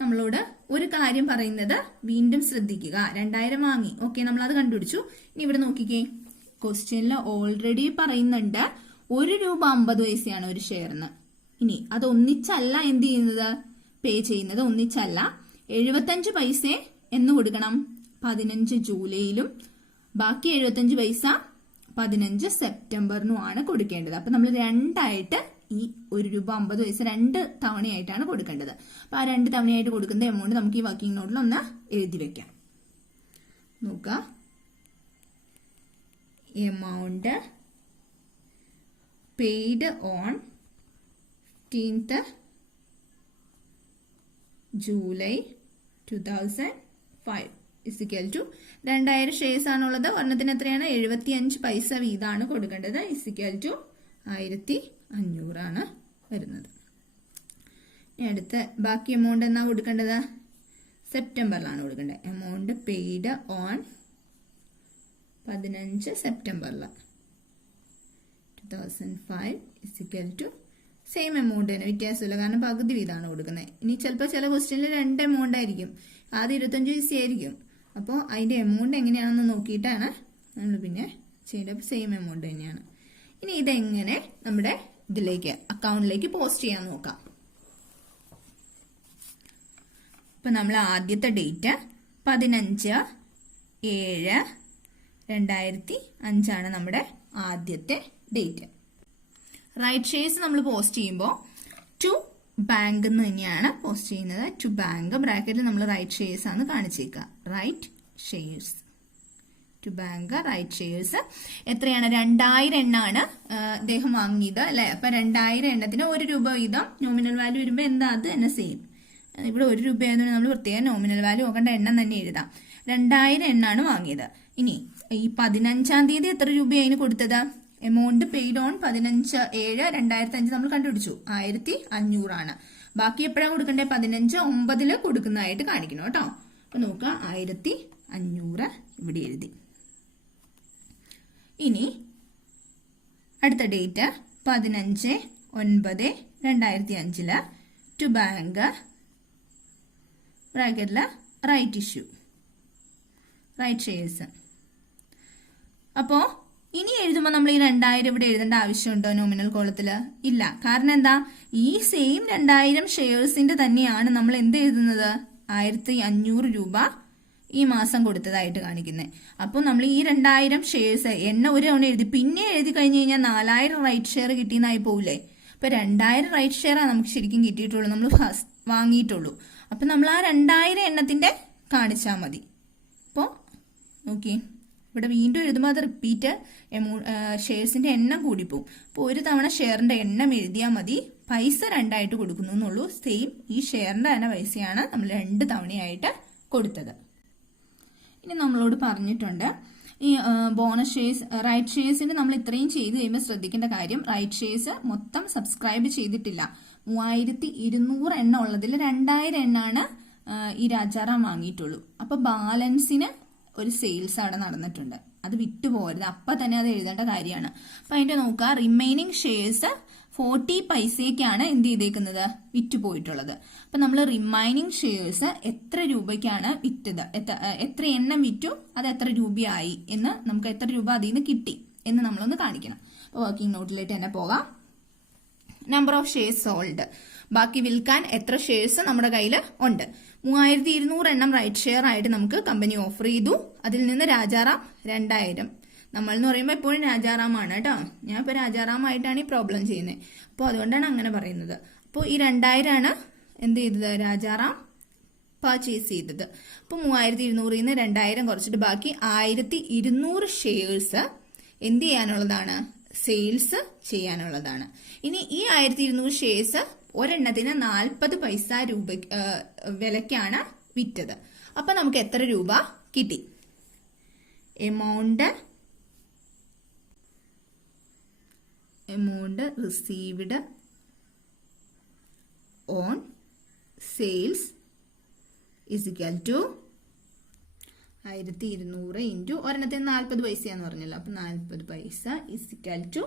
നമ്മളോട് ഒരു കാര്യം പറയുന്നത് വീണ്ടും ശ്രദ്ധിക്കുക. 2000 വാങ്ങി, ഓക്കെ, നമ്മൾ അത് കണ്ടുപിടിച്ചു. ഇനി ഇവിടെ നോക്കിക്കേ, ക്വസ്റ്റ്യനിൽ ഓൾറെഡി പറയുന്നുണ്ട് ₹1.50 ഒരു ഷെയറിന്. ഇനി അത് ഒന്നിച്ചല്ല എന്ത് ചെയ്യുന്നത്? പേ ചെയ്യുന്നത് ഒന്നിച്ചല്ല. 75 പൈസ എന്ന് കൊടുക്കണം 15 ജൂലൈയിലും ബാക്കി 75 പൈസ 15 സെപ്റ്റംബറിനുമാണ് കൊടുക്കേണ്ടത്. അപ്പൊ നമ്മൾ രണ്ടായിട്ട് ഈ ₹1.50 2 തവണയായിട്ടാണ് കൊടുക്കേണ്ടത്. അപ്പൊ ആ 2 തവണയായിട്ട് കൊടുക്കുന്ന എമൗണ്ട് നമുക്ക് ഈ വർക്കിംഗ് നോട്ടിൽ ഒന്ന് എഴുതി വെക്കാം. നോക്കാം, amount paid on 15th July 2005 is equal to 2000 shares ആണുള്ളത്. ഒരെണ്ണത്തിന് എത്രയാണ്? 75 പൈസ വീതമാണ് കൊടുക്കേണ്ടത്. is equal to 1500 ആണ് വരുന്നത്. അടുത്ത ബാക്കി എമൗണ്ട് എന്നാ കൊടുക്കേണ്ടത്? സെപ്റ്റംബറിലാണ് കൊടുക്കേണ്ടത്. എമൗണ്ട് പെയ്ഡ് ഓൺ 15 സെപ്റ്റംബറിൽ 2005 is equal to same amount തന്നെ, വ്യത്യാസമില്ല, കാരണം പകുതി വീതമാണ് കൊടുക്കുന്നത്. ഇനി ചിലപ്പോൾ ചില ക്വസ്റ്റ്യനിൽ 2 എമൗണ്ട് ആയിരിക്കും. ആദ്യം 25 പൈസ ആയിരിക്കും. അപ്പോൾ അതിന്റെ എമൗണ്ട് എങ്ങനെയാണെന്ന് നോക്കിയിട്ടാണ് നമ്മൾ പിന്നെ ചെയ്യേണ്ടത്. സെയിം എമൗണ്ട് തന്നെയാണ്. ഇനി ഇതെങ്ങനെ നമ്മുടെ ഇതിലേക്ക് അക്കൗണ്ടിലേക്ക് പോസ്റ്റ് ചെയ്യാൻ നോക്കാം. ഇപ്പൊ നമ്മൾ ആദ്യത്തെ ഡേറ്റ് 15/7/2005 നമ്മുടെ ആദ്യത്തെ ഡേറ്റ്. റൈറ്റ് ഷെയർസ് നമ്മൾ പോസ്റ്റ് ചെയ്യുമ്പോൾ ടു ബാങ്ക് എന്ന് തന്നെയാണ് പോസ്റ്റ് ചെയ്യുന്നത്. ടു ബാങ്ക് ബ്രാക്കറ്റിൽ നമ്മൾ റൈറ്റ് ഷെയർസ് ആണ് കാണിച്ചേക്കുക. Right shares to bank right shares എത്രയാണ് 2000 എണ്ണാണ് അദ്ദേഹം വാങ്ങിയത് അല്ലെ. അപ്പൊ 2000 എണ്ണത്തിന് 1 രൂപ വീതം നോമിനൽ വാല്യൂ വരുമ്പോ എന്താ അത് തന്നെ സെയിം. ഇവിടെ 1 രൂപയായതുകൊണ്ട് നമ്മൾ പ്രത്യേകം നോമിനൽ വാല്യൂ നോക്കേണ്ട എണ്ണം തന്നെ എഴുതാം. 2000 എണ്ണാണ് വാങ്ങിയത്. ഇനി ഈ 15-ാം തീയതി എത്ര രൂപയാണ് കൊടുത്തത്? എമൗണ്ട് പെയ്ഡ് ഓൺ 15/7/2005 നമ്മൾ കണ്ടുപിടിച്ചു 1500 ആണ്. ബാക്കി എപ്പോഴാണ് കൊടുക്കണ്ടേ? 15/9 കൊടുക്കുന്നതായിട്ട് കാണിക്കണം കേട്ടോ. അപ്പൊ നോക്കുക 1500 ഇവിടെ എഴുതി. ഇനി അടുത്ത ഡേറ്റ് 15/9/2005 ടു ബാങ്ക് ബ്രാക്കറ്റില് റൈറ്റ് ഇഷ്യൂ റൈറ്റ് ഷെയർസ്. അപ്പോ ഇനി എഴുതുമ്പോൾ നമ്മൾ ഈ 2000 ഇവിടെ എഴുതേണ്ട ആവശ്യമുണ്ടോ നോമിനൽ കോളത്തില്? ഇല്ല. കാരണം എന്താ? ഈ സെയിം 2000 ഷെയർസിന്റെ തന്നെയാണ് നമ്മൾ എന്ത് എഴുതുന്നത്? 1500 രൂപ ഈ മാസം കൊടുത്തതായിട്ട് കാണിക്കുന്നത്. അപ്പോൾ നമ്മൾ ഈ 2000 ഷെയർസ് എണ്ണ ഒരു തവണ എഴുതി പിന്നെ എഴുതി കഴിഞ്ഞ് കഴിഞ്ഞാൽ 4000 റൈറ്റ് ഷെയർ കിട്ടിയെന്നായി പോവില്ലേ? അപ്പൊ 2000 റൈറ്റ് ഷെയറാണ് നമുക്ക് ശരിക്കും കിട്ടിയിട്ടുള്ളൂ, നമ്മൾ ഫസ്റ്റ് വാങ്ങിയിട്ടുള്ളൂ. അപ്പൊ നമ്മൾ ആ 2000 എണ്ണത്തിന്റെ കാണിച്ചാൽ മതി. അപ്പോൾ നോക്കി ഇവിടെ വീണ്ടും എഴുതുമ്പോൾ അത് റിപ്പീറ്റ് ഷെയർസിന്റെ എണ്ണം കൂടിപ്പോവും. അപ്പോൾ ഒരു തവണ ഷെയറിന്റെ എണ്ണം എഴുതിയാൽ മതി, പൈസ 2 ആയിട്ട് കൊടുക്കുന്നു എന്നുള്ളൂ. സെയിം ഈ ഷെയറിന്റെ തന്നെ പൈസയാണ് നമ്മൾ 2 തവണയായിട്ട് കൊടുത്തത്. ഇനി നമ്മളോട് പറഞ്ഞിട്ടുണ്ട് ഈ ബോണസ് ഷെയർസ് റൈറ്റ് ഷെയർസിന് നമ്മൾ ഇത്രയും ചെയ്ത് കഴിയുമ്പോൾ ശ്രദ്ധിക്കേണ്ട കാര്യം, റൈറ്റ് ഷെയർസ് മൊത്തം സബ്സ്ക്രൈബ് ചെയ്തിട്ടില്ല. 3200 എണ്ണം ഉള്ളതിൽ 2000 എണ്ണാണ് ഈ രാജാറാം വാങ്ങിയിട്ടുള്ളൂ. അപ്പൊ ബാലൻസിന് ഒരു സെയിൽസ് അവിടെ നടന്നിട്ടുണ്ട്. അത് വിട്ടുപോകരുത്, അപ്പൊ തന്നെ അത് എഴുതേണ്ട കാര്യമാണ്. അപ്പൊ അതിന്റെ നോക്കുക, റിമൈനിങ് ഷെയർസ് 40 പൈസയ്ക്കാണ് എന്ത് ചെയ്തേക്കുന്നത്? വിറ്റുപോയിട്ടുള്ളത്. അപ്പൊ നമ്മൾ റിമൈനിങ് ഷെയർസ് എത്ര രൂപയ്ക്കാണ് വിറ്റത്, എത്ര എണ്ണം വിറ്റു, അത് എത്ര രൂപയായി എന്ന് നമുക്ക് എത്ര രൂപ അതിൽ നിന്ന് കിട്ടി എന്ന് നമ്മളൊന്ന് കാണിക്കണം. അപ്പൊ വർക്കിംഗ് നോട്ടിലേക്ക് തന്നെ പോകാം. നമ്പർ ഓഫ് ഷെയർസ് സോൾഡ്, ബാക്കി വിൽക്കാൻ എത്ര ഷെയർസ് നമ്മുടെ കയ്യിൽ ഉണ്ട്. 3200 എണ്ണം റൈറ്റ് ഷെയർ ആയിട്ട് നമുക്ക് കമ്പനി ഓഫർ ചെയ്തു. അതിൽ നിന്ന് രാജാറാം 2000. നമ്മൾ എന്ന് പറയുമ്പോൾ എപ്പോഴും രാജാറാമാണ് കേട്ടോ. ഞാൻ ഇപ്പോൾ രാജാറാമായിട്ടാണ് ഈ പ്രോബ്ലം ചെയ്യുന്നത്, അപ്പോൾ അതുകൊണ്ടാണ് അങ്ങനെ പറയുന്നത്. അപ്പോൾ ഈ 2000 ആണ് എന്ത് ചെയ്തത്? രാജാറാം പർച്ചേസ് ചെയ്തത്. അപ്പോൾ 3200 നിന്ന് 2000 കുറച്ചിട്ട് ബാക്കി 1200 ഷെയർസ് എന്ത് ചെയ്യാനുള്ളതാണ്? സെയിൽസ് ചെയ്യാനുള്ളതാണ്. ഇനി ഈ 1200 ഷെയർസ് ഒരെണ്ണത്തിന് 40 പൈസ രൂപ വിലക്കാണ് വിറ്റത്. അപ്പൊ നമുക്ക് എത്ര രൂപ കിട്ടി? Amount received on sales is equal to 1200 into ഒരെണ്ണത്തിന് 40 പൈസയാന്ന് പറഞ്ഞല്ലോ. അപ്പൊ 40 പൈസ ഇസ് ഇക്വൽ ടു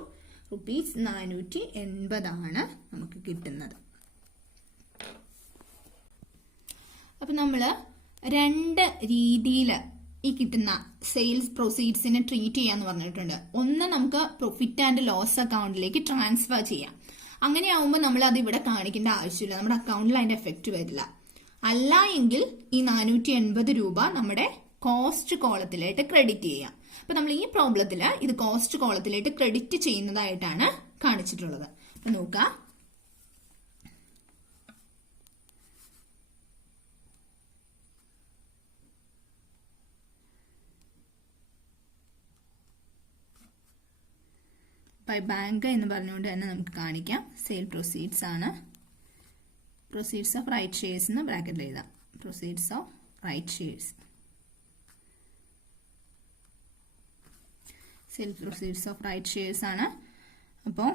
₹480 ആണ് നമുക്ക് കിട്ടുന്നത്. അപ്പൊ നമ്മള് 2 രീതിയിൽ ഈ കിട്ടുന്ന സെയിൽസ് പ്രൊസീഡ്സിനെ ട്രീറ്റ് ചെയ്യാന്ന് പറഞ്ഞിട്ടുണ്ട്. ഒന്ന്, നമുക്ക് പ്രോഫിറ്റ് ആൻഡ് ലോസ് അക്കൗണ്ടിലേക്ക് ട്രാൻസ്ഫർ ചെയ്യാം. അങ്ങനെയാവുമ്പോൾ നമ്മൾ അത് ഇവിടെ കാണിക്കേണ്ട ആവശ്യമില്ല, നമ്മുടെ അക്കൗണ്ടിൽ അതിന്റെ എഫക്റ്റ് വരില്ല. അല്ല എങ്കിൽ ഈ 480 രൂപ നമ്മുടെ കോസ്റ്റ് കോളത്തിലായിട്ട് ക്രെഡിറ്റ് ചെയ്യാം. അപ്പൊ നമ്മൾ ഈ പ്രോബ്ലത്തില് ഇത് കോസ്റ്റ് കോളത്തിലായിട്ട് ക്രെഡിറ്റ് ചെയ്യുന്നതായിട്ടാണ് കാണിച്ചിട്ടുള്ളത്. അപ്പൊ നോക്കാം, ബൈ ബാങ്ക് എന്ന് പറഞ്ഞുകൊണ്ട് തന്നെ നമുക്ക് കാണിക്കാം. സെയിൽ പ്രൊസീഡ്സ് ആണ്. പ്രൊസീഡ്സ് ഓഫ് റൈറ്റ് ഷെയർസ് എന്ന് ബ്രാക്കറ്റിൽ എഴുതാം. Proceeds of right shares, sale proceeds of right shares ആണ്. അപ്പോൾ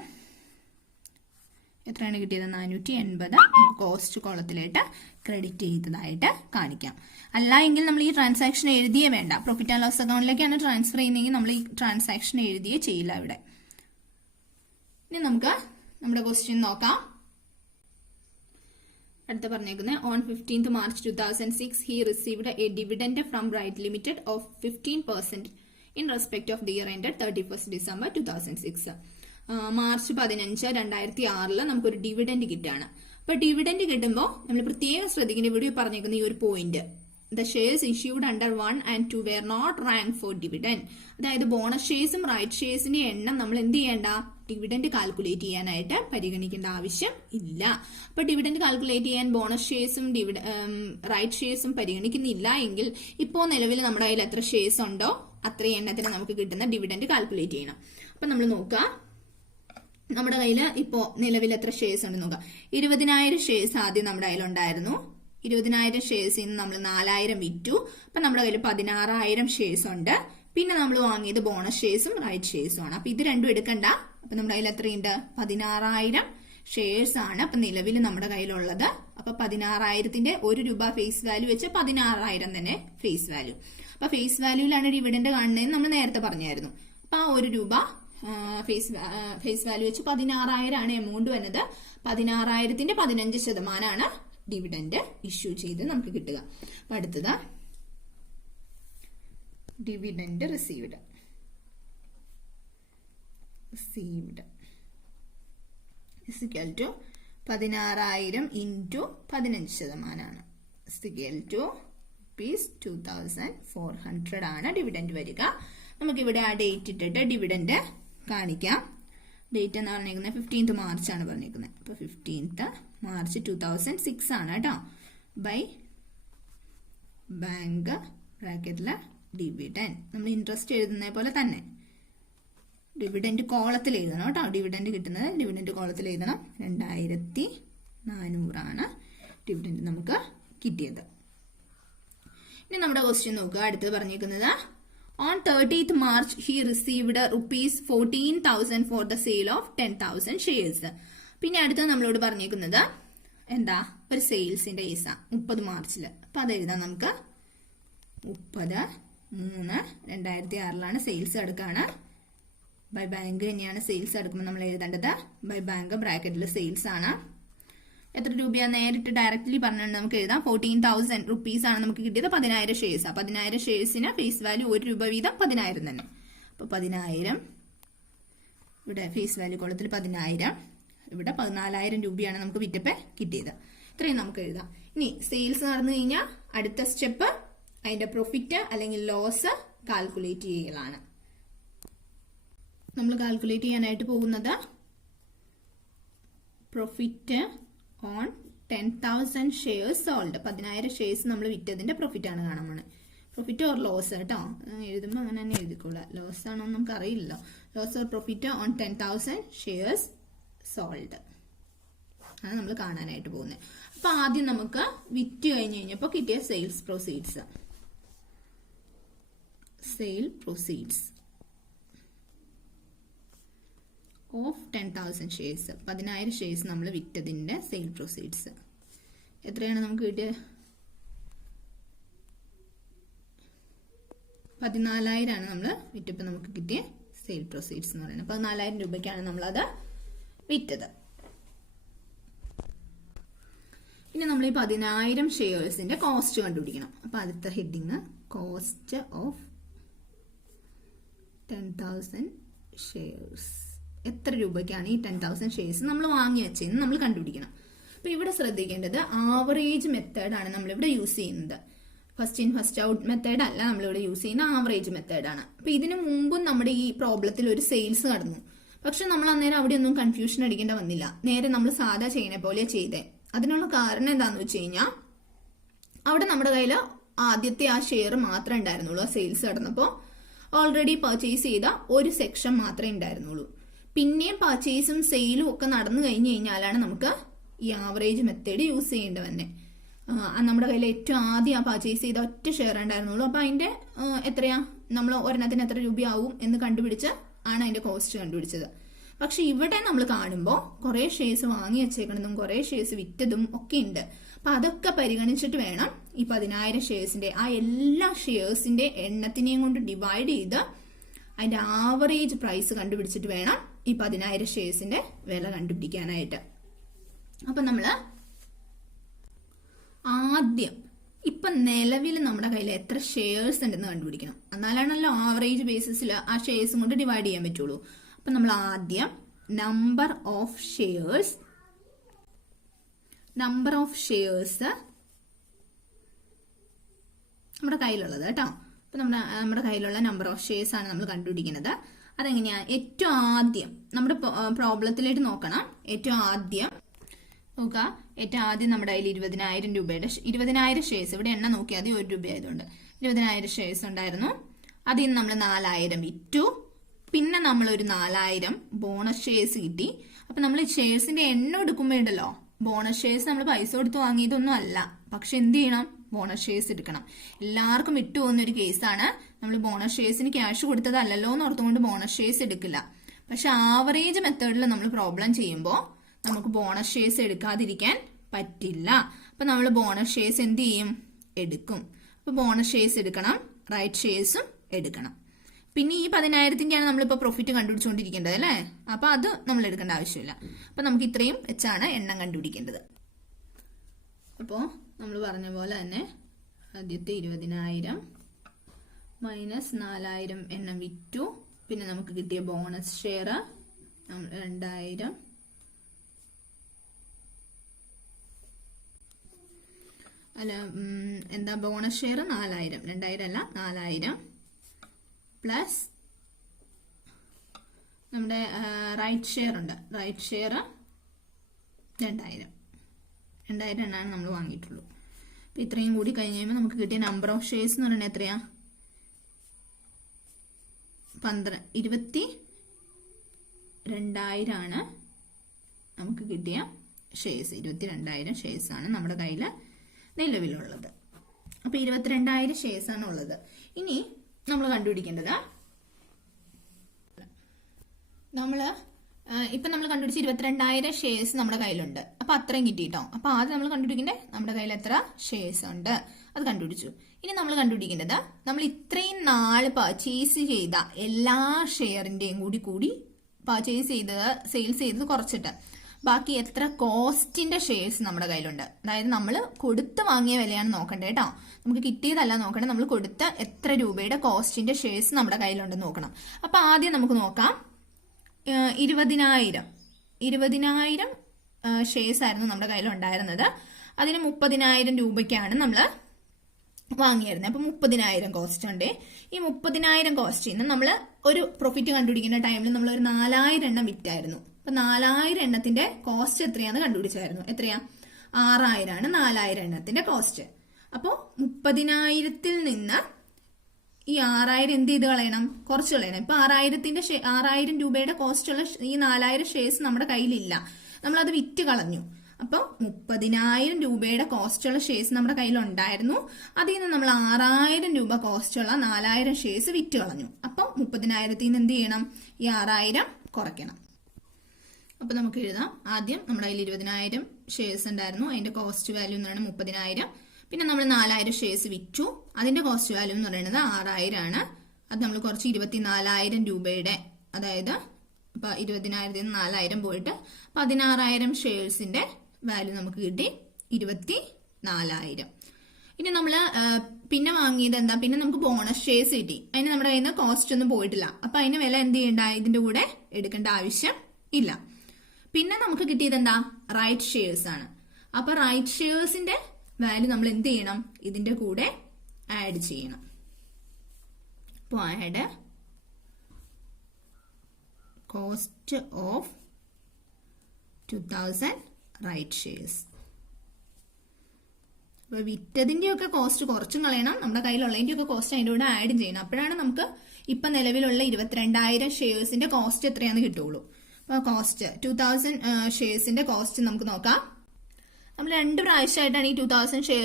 എത്രയാണ് കിട്ടിയത്? 480 കോസ്റ്റ് കോളത്തിലായിട്ട് ക്രെഡിറ്റ് ചെയ്തതായിട്ട് കാണിക്കാം. അല്ല എങ്കിൽ നമ്മൾ ഈ ട്രാൻസാക്ഷൻ എഴുതിയേ വേണ്ട. പ്രോഫിറ്റ് ആൻഡ് ലോസ് അക്കൗണ്ടിലേക്കാണ് ട്രാൻസ്ഫർ ചെയ്യുന്നതെങ്കിൽ നമ്മൾ ഈ ട്രാൻസാക്ഷൻ എഴുതിയേ ചെയ്യില്ല ഇവിടെ. ഇനി നമുക്ക് നമ്മുടെ ക്വസ്റ്റ്യൻ നോക്കാം. അടുത്ത പറഞ്ഞേക്കുന്നത്, on 15th March 2006 he received a dividend from Bright Limited of 15% in respect of the year ended 31st December 2006. March 15, 2006 നമുക്കൊരു ഡിവിഡൻഡ് കിട്ടുകയാണ്. അപ്പൊ ഡിവിഡൻഡ് കിട്ടുമ്പോൾ നമ്മൾ പ്രത്യേകം ശ്രദ്ധിക്കേണ്ട, ഇവിടെ പറഞ്ഞേക്കുന്ന ഈ ഒരു point, the shares issued under 1 and 2 were not ranked for dividend. അതായത് ബോണസ് ഷെയർസും റൈറ്റ് ഷെയർസിന്റെ എണ്ണം നമ്മൾ എന്ത് ചെയ്യേണ്ട? ഡിവിഡൻഡ് കാൽക്കുലേറ്റ് ചെയ്യാനായിട്ട് പരിഗണിക്കേണ്ട ആവശ്യം ഇല്ല. അപ്പൊ ഡിവിഡൻഡ് കാൽക്കുലേറ്റ് ചെയ്യാൻ ബോണസ് ഷെയർസും റൈറ്റ് ഷെയർസും പരിഗണിക്കുന്നില്ല എങ്കിൽ ഇപ്പോൾ നിലവിൽ നമ്മുടെ കയ്യിൽ എത്ര ഷെയർസ് ഉണ്ടോ അത്രയും എണ്ണത്തിന് നമുക്ക് കിട്ടുന്ന ഡിവിഡൻഡ് കാൽക്കുലേറ്റ് ചെയ്യണം. അപ്പൊ നമ്മൾ നോക്കുക, നമ്മുടെ കയ്യിൽ ഇപ്പോ നിലവിൽ എത്ര ഷെയർസ് ഉണ്ട് നോക്കാം. 20,000 ഷെയർസ് ആദ്യം നമ്മുടെ കയ്യിലുണ്ടായിരുന്നു. 20,000 ഷെയർസിൽ നിന്ന് നമ്മൾ 4,000 വിറ്റു. അപ്പൊ നമ്മുടെ കയ്യിൽ 16,000 ഷെയർസ് ഉണ്ട്. പിന്നെ നമ്മൾ വാങ്ങിയത് ബോണസ് ഷെയർസും റൈറ്റ് ഷെയർസും ആണ്. അപ്പൊ ഇത് രണ്ടും എടുക്കണ്ട. അപ്പൊ നമ്മുടെ കയ്യിൽ എത്രയുണ്ട്? 16,000 ഷെയർസ് ആണ് അപ്പൊ നിലവിൽ നമ്മുടെ കയ്യിലുള്ളത്. അപ്പൊ 16,000ന്റെ 1 രൂപ ഫേസ് വാല്യൂ വെച്ച് 16,000 തന്നെ ഫേസ് വാല്യൂ. അപ്പൊ ഫേസ് വാല്യൂലാണ് ഡിവിഡൻഡ് കാണുന്നതെന്ന് നമ്മൾ നേരത്തെ പറഞ്ഞായിരുന്നു. അപ്പൊ ആ 1 രൂപ ഫേസ് വാല്യൂ വെച്ച് 16,000 ആണ് എമൗണ്ട് വന്നത്. 16,000ന്റെ 15% ഡിവിഡൻഡ് ഇഷ്യൂ ചെയ്ത് നമുക്ക് കിട്ടുക. അപ്പൊ അടുത്തത് dividend received is equal to 16,000 into 15% ആണ്. is equal to rupees 2,400 ആണ് ഡിവിഡൻഡ് വരിക. നമുക്കിവിടെ ആ ഡേറ്റ് ഇട്ടിട്ട് ഡിവിഡൻഡ് കാണിക്കാം. ഡേറ്റ് എന്ന് പറഞ്ഞിരിക്കുന്നത് 15th മാർച്ച് ആണ് പറഞ്ഞിരിക്കുന്നത്. അപ്പൊ 15th മാർച്ച് 2006 ആണ് കേട്ടോ. ബൈ ബാങ്ക് ബ്രാക്കറ്റിലെ ഡിവിഡൻഡ് നമ്മൾ ഇൻട്രസ്റ്റ് എഴുതുന്ന പോലെ തന്നെ ഡിവിഡൻഡ് കോളത്തിൽ എഴുതണം കേട്ടോ. ഡിവിഡൻഡ് കിട്ടുന്നത് ഡിവിഡൻഡ് കോളത്തിൽ എഴുതണം. 2,400 ആണ് ഡിവിഡൻഡ് നമുക്ക് കിട്ടിയത്. ഇനി നമ്മുടെ ക്വസ്റ്റ്യൻ നോക്കുക. അടുത്തത് പറഞ്ഞിരിക്കുന്നത് on 30th March he received rupees 14,000 for the sale of 10,000 shares. പിന്നെ അടുത്തത് നമ്മളോട് പറഞ്ഞിരിക്കുന്നത് എന്താ? ഒരു സെയിൽസിന്റെ കേസ 30 മാർച്ചില്. അപ്പൊ അത് എഴുതാം നമുക്ക്. 30/3/2006 സെയിൽസ് എടുക്കാണ്. ബൈ ബാങ്ക് തന്നെയാണ് സെയിൽസ് എടുക്കുമ്പോൾ നമ്മൾ എഴുതേണ്ടത്. ബൈ ബാങ്ക് ബ്രാക്കറ്റിൽ സെയിൽസ് ആണ്. എത്ര രൂപയാണ് നേരിട്ട് ഡയറക്ട്ലി പറഞ്ഞിട്ട് നമുക്ക് എഴുതാം. 14,000 rupees ആണ് നമുക്ക് കിട്ടിയത്. 10,000 ഷെയർസ്. 10,000 ഷെയർസിന് ഫേസ് വാല്യൂ 1 രൂപ വീതം 10,000 തന്നെ. അപ്പൊ 10,000 ഇവിടെ ഫേസ് വാല്യൂ കോളത്തിൽ 10,000, ഇവിടെ 14,000 രൂപയാണ് നമുക്ക് വിറ്റപ്പോ കിട്ടിയത്. ഇത്രയും നമുക്ക് എഴുതാം. ഇനി സെയിൽസ് നടന്നു കഴിഞ്ഞാൽ അടുത്ത സ്റ്റെപ്പ് അതിന്റെ പ്രോഫിറ്റ് അല്ലെങ്കിൽ ലോസ് കാൽക്കുലേറ്റ് ചെയ്യലാണ്. നമ്മൾ കാൽക്കുലേറ്റ് ചെയ്യാനായിട്ട് പോകുന്നത് profit on 10,000 shares sold. 10,000 shares നമ്മൾ വിറ്റതിന്റെ പ്രോഫിറ്റ് ആണ് കാണാൻ പോണത്. പ്രോഫിറ്റ് ഓർ ലോസ് കേട്ടോ. എഴുതുമ്പോൾ അങ്ങനെ തന്നെ എഴുതിക്കോളാം. ലോസ് ആണോ നമുക്ക് അറിയില്ലല്ലോ. Loss or profit on 10,000 shares sold ആണ് നമ്മൾ കാണാനായിട്ട് പോകുന്നത്. അപ്പൊ ആദ്യം നമുക്ക് വിറ്റ് കഴിഞ്ഞപ്പോൾ കിട്ടിയ sales proceeds. Sale proceeds of 10,000 shares. 10,000 shares നമ്മൾ വിറ്റതിന്റെ സെയിൽ പ്രൊസീഡ്സ് എത്രയാണ് നമുക്ക് കിട്ടിയത്? 14,000 ആണ് നമ്മൾ വിറ്റപ്പോൾ നമുക്ക് കിട്ടിയ സെയിൽ പ്രൊസീഡ്സ് എന്ന് പറയുന്നത്. 14,000 രൂപയ്ക്കാണ് നമ്മളത് വിറ്റത്. പിന്നെ നമ്മൾ ഈ 10,000 ഷെയർസിന്റെ കോസ്റ്റ് കണ്ടുപിടിക്കണം. അപ്പൊ അടുത്ത ഹെഡിങ് കോസ്റ്റ് ഓഫ് 10,000 ഷെയർസ്. എത്ര രൂപയ്ക്കാണ് ഈ 10,000 ഷെയർസ് നമ്മൾ വാങ്ങി വെച്ചതെന്ന് നമ്മൾ കണ്ടുപിടിക്കണം. അപ്പൊ ഇവിടെ ശ്രദ്ധിക്കേണ്ടത് ആവറേജ് മെത്തേഡ് ആണ് നമ്മളിവിടെ യൂസ് ചെയ്യുന്നത്. First in first out method അല്ല നമ്മളിവിടെ യൂസ് ചെയ്യുന്ന, ആവറേജ് മെത്തേഡാണ്. അപ്പൊ ഇതിനു മുമ്പും നമ്മുടെ ഈ പ്രോബ്ലത്തിൽ ഒരു സെയിൽസ് നടന്നു. പക്ഷെ നമ്മൾ അന്നേരം അവിടെ ഒന്നും കൺഫ്യൂഷൻ അടിക്കേണ്ട വന്നില്ല. നേരെ നമ്മൾ സാധാ ചെയ്യണ പോലെ ചെയ്തേ. അതിനുള്ള കാരണം എന്താന്ന് വെച്ച് കഴിഞ്ഞാൽ അവിടെ നമ്മുടെ കയ്യിൽ ആദ്യത്തെ ആ ഷെയർ മാത്രമേ ഉണ്ടായിരുന്നുള്ളൂ. ആ സെയിൽസ് നടന്നപ്പോ ഓൾറെഡി പർച്ചേസ് ചെയ്ത ഒരു സെക്ഷൻ മാത്രമേ ഉണ്ടായിരുന്നുള്ളൂ. പിന്നെയും പർച്ചേസും സെയിലും ഒക്കെ നടന്നു കഴിഞ്ഞു കഴിഞ്ഞാലാണ് നമുക്ക് ഈ ആവറേജ് മെത്തേഡ് യൂസ് ചെയ്യേണ്ടി വന്നെ. നമ്മുടെ കയ്യിൽ ഏറ്റവും ആദ്യം ആ പർച്ചേസ് ചെയ്ത ഒറ്റ ഷെയർ ഉണ്ടായിരുന്നുള്ളൂ. അപ്പൊ അതിന്റെ എത്രയാ നമ്മൾ ഒരെണ്ണത്തിന് എത്ര രൂപയാവും എന്ന് കണ്ടുപിടിച്ച് ആണ് അതിന്റെ കോസ്റ്റ് കണ്ടുപിടിച്ചത്. പക്ഷെ ഇവിടെ നമ്മൾ കാണുമ്പോൾ കുറെ ഷെയർസ് വാങ്ങി വെച്ചേക്കുന്നതും കുറെ ഷെയർസ് വിറ്റതും ഒക്കെ ഉണ്ട്. അപ്പൊ അതൊക്കെ പരിഗണിച്ചിട്ട് വേണം ഈ 10,000 ഷെയർസിന്റെ ആ എല്ലാ ഷെയർസിന്റെ എണ്ണത്തിനെയും കൊണ്ട് ഡിവൈഡ് ചെയ്ത് അതിന്റെ ആവറേജ് പ്രൈസ് കണ്ടുപിടിച്ചിട്ട് വേണം ഈ 10,000 ഷെയർസിന്റെ വില കണ്ടുപിടിക്കാനായിട്ട്. അപ്പൊ നമ്മള് ആദ്യം ഇപ്പൊ നിലവിൽ നമ്മുടെ കയ്യിൽ എത്ര ഷെയർസ് ഉണ്ടെന്ന് കണ്ടുപിടിക്കണം. എന്നാലാണല്ലോ ആവറേജ് ബേസിസിൽ ആ ഷെയർസും കൊണ്ട് ഡിവൈഡ് ചെയ്യാൻ പറ്റുള്ളൂ. അപ്പൊ നമ്മൾ ആദ്യം നമ്പർ ഓഫ് ഷെയർസ് നമ്മുടെ കയ്യിലുള്ളത് കേട്ടോ. അപ്പൊ നമ്മുടെ കയ്യിലുള്ള നമ്പർ ഓഫ് ഷെയർസ് ആണ് നമ്മൾ കണ്ടുപിടിക്കുന്നത്. അതെങ്ങനെയാ? ഏറ്റവും ആദ്യം നമ്മുടെ പ്രോബ്ലത്തിലേക്ക് നോക്കണം. ഏറ്റവും ആദ്യം നമ്മുടെ കയ്യിൽ 20,000 രൂപയുടെ 20,000 ഷെയർസ്, ഇവിടെ എണ്ണ നോക്കിയാൽ 1 രൂപ ആയതുകൊണ്ട് 20,000 ഷെയർസ് ഉണ്ടായിരുന്നു. അതിൽ നിന്ന് നമ്മൾ 4000 വിറ്റു. പിന്നെ നമ്മൾ ഒരു 4000 ബോണസ് ഷെയർസ് കിട്ടി. അപ്പൊ നമ്മൾ ഷെയർസിന്റെ എണ്ണം എടുക്കുമ്പോ ഉണ്ടല്ലോ, ബോണസ് ഷെയർസ് നമ്മൾ പൈസ കൊടുത്ത് വാങ്ങിയതൊന്നും അല്ല. പക്ഷെ എന്ത് ചെയ്യണം, ബോണസ് ഷെയർസ് എടുക്കണം. എല്ലാവർക്കും വിട്ടു പോകുന്ന ഒരു കേസാണ്. നമ്മൾ ബോണസ് ഷെയർസിന് ക്യാഷ് കൊടുത്തതല്ലോ എന്ന് ഓർത്തുകൊണ്ട് ബോണസ് ഷെയർസ് എടുക്കില്ല. പക്ഷെ ആവറേജ് മെത്തേഡിൽ നമ്മൾ പ്രോബ്ലം ചെയ്യുമ്പോൾ നമുക്ക് ബോണസ് ഷെയർസ് എടുക്കാതിരിക്കാൻ പറ്റില്ല. അപ്പൊ നമ്മൾ ബോണസ് ഷെയർസ് എന്ത് ചെയ്യും, എടുക്കും. അപ്പൊ ബോണസ് ഷെയർസ് എടുക്കണം, റൈറ്റ് ഷെയർസും എടുക്കണം. പിന്നെ ഈ 10,000-ന്റെയാണ് നമ്മളിപ്പോ പ്രോഫിറ്റ് കണ്ടുപിടിച്ചുകൊണ്ടിരിക്കേണ്ടത് അല്ലേ. അപ്പൊ അത് നമ്മൾ എടുക്കേണ്ട ആവശ്യമില്ല. അപ്പൊ നമുക്ക് ഇത്രയും വെച്ചാണ് എണ്ണം കണ്ടുപിടിക്കേണ്ടത്. അപ്പോ നമ്മൾ പറഞ്ഞ പോലെ തന്നെ ആദ്യത്തെ 20,000 മൈനസ് 4,000 എണ്ണം വിറ്റു. പിന്നെ നമുക്ക് കിട്ടിയ ബോണസ് ഷെയർ 2,000. അല്ല, എന്താ ബോണസ് ഷെയർ 4,000, 2,000 അല്ല 4,000 പ്ലസ് നമ്മുടെ റൈറ്റ് ഷെയർ ഉണ്ട്. റൈറ്റ് ഷെയർ 2,000 എണ്ണാണ് നമ്മൾ വാങ്ങിയിട്ടുള്ളൂ. അപ്പൊ ഇത്രയും കൂടി കഴിഞ്ഞ് കഴിയുമ്പോൾ നമുക്ക് കിട്ടിയ നമ്പർ ഓഫ് ഷെയർസ് എന്ന് പറയുന്നത് എത്രയാ, 22,000 ആണ് നമുക്ക് കിട്ടിയ ഷെയർസ്. 22,000 ഷെയർസ് ആണ് നമ്മുടെ കയ്യിൽ നിലവിലുള്ളത്. അപ്പൊ 22,000 ഷെയർസ് ആണ് ഉള്ളത്. ഇനി നമ്മൾ കണ്ടുപിടിക്കേണ്ടത്, ഇപ്പൊ നമ്മൾ കണ്ടുപിടിച്ച 22,000 ഷെയർസ് നമ്മുടെ കയ്യിലുണ്ട്. അപ്പൊ അത്രയും കിട്ടിയിട്ടോ. അപ്പൊ ആദ്യം നമ്മൾ കണ്ടുപിടിക്കേണ്ടേ നമ്മുടെ കയ്യിൽ എത്ര ഷെയർസ് ഉണ്ട്, അത് കണ്ടുപിടിച്ചു. ഇനി നമ്മൾ കണ്ടുപിടിക്കേണ്ടത് നമ്മൾ ഇത്രയും നാള് പർച്ചേസ് ചെയ്ത എല്ലാ ഷെയറിന്റെയും കൂടി പർച്ചേസ് ചെയ്തത്, സെയിൽസ് ചെയ്തത് കുറച്ചിട്ട് ബാക്കി എത്ര കോസ്റ്റിന്റെ ഷെയർസ് നമ്മുടെ കയ്യിലുണ്ട്. അതായത് നമ്മൾ കൊടുത്ത് വാങ്ങിയ വിലയാണ് നോക്കണ്ടേ കേട്ടോ, നമുക്ക് കിട്ടിയതല്ല നോക്കണ്ടേ, നമ്മൾ കൊടുത്ത എത്ര രൂപയുടെ കോസ്റ്റിന്റെ ഷെയർസ് നമ്മുടെ കയ്യിലുണ്ടെന്ന് നോക്കണം. അപ്പൊ ആദ്യം നമുക്ക് നോക്കാം. 20,000 ഷെയർസ് ആയിരുന്നു നമ്മുടെ കയ്യിൽ ഉണ്ടായിരുന്നത്. അതിന് 30,000 രൂപയ്ക്കാണ് നമ്മൾ വാങ്ങിയിരുന്നത്. അപ്പൊ 30,000 കോസ്റ്റ് ഉണ്ട്. ഈ 30,000 കോസ്റ്റിൽ നിന്ന് നമ്മൾ ഒരു പ്രോഫിറ്റ് കണ്ടുപിടിക്കുന്ന ടൈമിൽ നമ്മൾ ഒരു 4,000 എണ്ണം വിറ്റായിരുന്നു. അപ്പൊ 4,000 എണ്ണത്തിന്റെ കോസ്റ്റ് എത്രയാന്ന് കണ്ടുപിടിച്ചായിരുന്നു. എത്രയാ, 6,000 ആണ് 4,000 എണ്ണത്തിന്റെ കോസ്റ്റ്. അപ്പോ 30,000-ൽ നിന്ന് ഈ 6,000 എന്ത് ചെയ്ത് കളയണം, കുറച്ച് കളയണം. ഇപ്പൊ 6,000 രൂപയുടെ കോസ്റ്റ് ഉള്ള ഈ 4,000 ഷെയർസ് നമ്മുടെ കയ്യിലില്ല, നമ്മളത് വിറ്റ് കളഞ്ഞു. അപ്പൊ 30,000 രൂപയുടെ കോസ്റ്റുള്ള ഷെയർസ് നമ്മുടെ കയ്യിൽ ഉണ്ടായിരുന്നു. അതിൽ നിന്ന് നമ്മൾ 6,000 രൂപ കോസ്റ്റുള്ള 4,000 ഷെയർസ് വിറ്റ് കളഞ്ഞു. അപ്പൊ 30,000-ൽ നിന്ന് എന്ത് ചെയ്യണം, ഈ 6,000 കുറയ്ക്കണം. അപ്പൊ നമുക്ക് എഴുതാം. ആദ്യം നമ്മുടെ കയ്യിൽ 20,000 ഷെയർസ് ഉണ്ടായിരുന്നു, അതിന്റെ കോസ്റ്റ് വാല്യൂ എന്ന് പറയുന്നത് 30,000. പിന്നെ നമ്മൾ 4,000 ഷെയർസ് വിറ്റു, അതിന്റെ കോസ്റ്റ് വാല്യൂ എന്ന് പറയുന്നത് 6,000 ആണ്. അത് നമ്മൾ കുറച്ച് 24,000 രൂപയുടെ, അതായത് ഇപ്പൊ 20,000-ൽ നിന്ന് 4,000 പോയിട്ട് 16,000 ഷെയർസിന്റെ വാല്യൂ നമുക്ക് കിട്ടി 24,000. ഇനി നമ്മള് പിന്നെ വാങ്ങിയത് എന്താ, പിന്നെ നമുക്ക് ബോണസ് ഷെയർസ് കിട്ടി. അതിന് നമ്മുടെ കയ്യിൽ നിന്ന് കോസ്റ്റ് ഒന്നും പോയിട്ടില്ല. അപ്പൊ അതിന് വില എന്ത് ചെയ്യണ്ട, ഇതിന്റെ കൂടെ എടുക്കേണ്ട ആവശ്യം ഇല്ല. പിന്നെ നമുക്ക് കിട്ടിയത് എന്താ, റൈറ്റ് ഷെയർസ് ആണ്. അപ്പൊ റൈറ്റ് ഷെയർസിന്റെ വാല്യൂ നമ്മൾ എന്ത് ചെയ്യണം, ഇതിന്റെ കൂടെ ആഡ് ചെയ്യണം. അപ്പോൾ add cost of 2,000 right shares. അപ്പൊ വിറ്റതിന്റെ ഒക്കെ കോസ്റ്റ് കുറച്ചും കളയണം, നമ്മുടെ കയ്യിലുള്ളതിന്റെ ഒക്കെ കോസ്റ്റ് അതിന്റെ കൂടെ ആഡ് ചെയ്യണം. അപ്പോഴാണ് നമുക്ക് ഇപ്പൊ നിലവിലുള്ള 22,000 ഷെയർസിന്റെ കോസ്റ്റ് എത്രയാന്ന് കിട്ടുള്ളൂ. അപ്പൊ കോസ്റ്റ് 2,000 ഷെയർസിന്റെ കോസ്റ്റ് നമുക്ക് നോക്കാം. നമ്മൾ 2 പ്രാവശ്യമായിട്ടാണ് ഈ 2,000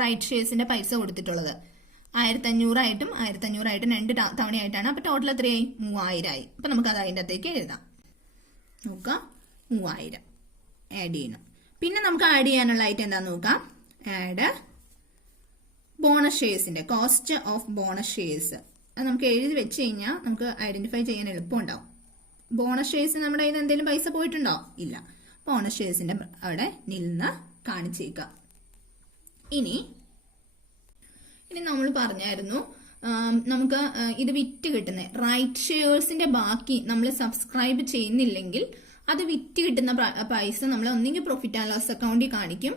റൈറ്റ് ഷെയർസിന്റെ പൈസ കൊടുത്തിട്ടുള്ളത്. 1,500 ആയിട്ടും 1,500 ആയിട്ടും 2 തവണയായിട്ടാണ്. അപ്പൊ ടോട്ടൽ എത്രയായി, 3,000 ആയി. അപ്പൊ നമുക്ക് അത് അതിൻ്റെ അകത്തേക്ക് എഴുതാം. നോക്കാം, 3,000 ആഡ് ചെയ്യണം. പിന്നെ നമുക്ക് ആഡ് ചെയ്യാനുള്ള ഐറ്റം എന്താന്ന് നോക്കാം. ആഡ് ബോണസ് ഷെയർസിന്റെ കോസ്റ്റ് ഓഫ് ബോണസ് ഷെയർസ്. അത് നമുക്ക് എഴുതി വെച്ച് കഴിഞ്ഞാൽ നമുക്ക് ഐഡന്റിഫൈ ചെയ്യാൻ എളുപ്പമുണ്ടാവും. ബോണസ് ഷെയർസ് നമ്മുടെ കയ്യിൽ നിന്ന് എന്തെങ്കിലും പൈസ പോയിട്ടുണ്ടോ, ഇല്ല. ബോണസ് ഷെയർസിന്റെ അവിടെ നിന്ന് കാണിച്ചേക്കാം. ഇനി നമ്മൾ പറഞ്ഞായിരുന്നു നമുക്ക് ഇത് വിറ്റ് കിട്ടുന്ന റൈറ്റ് ഷെയർസിന്റെ ബാക്കി നമ്മൾ സബ്സ്ക്രൈബ് ചെയ്യുന്നില്ലെങ്കിൽ അത് വിറ്റ് കിട്ടുന്ന പൈസ നമ്മൾ ഒന്നെങ്കിൽ പ്രോഫിറ്റ് ആൻഡ് ലോസ് അക്കൗണ്ടിൽ കാണിക്കും,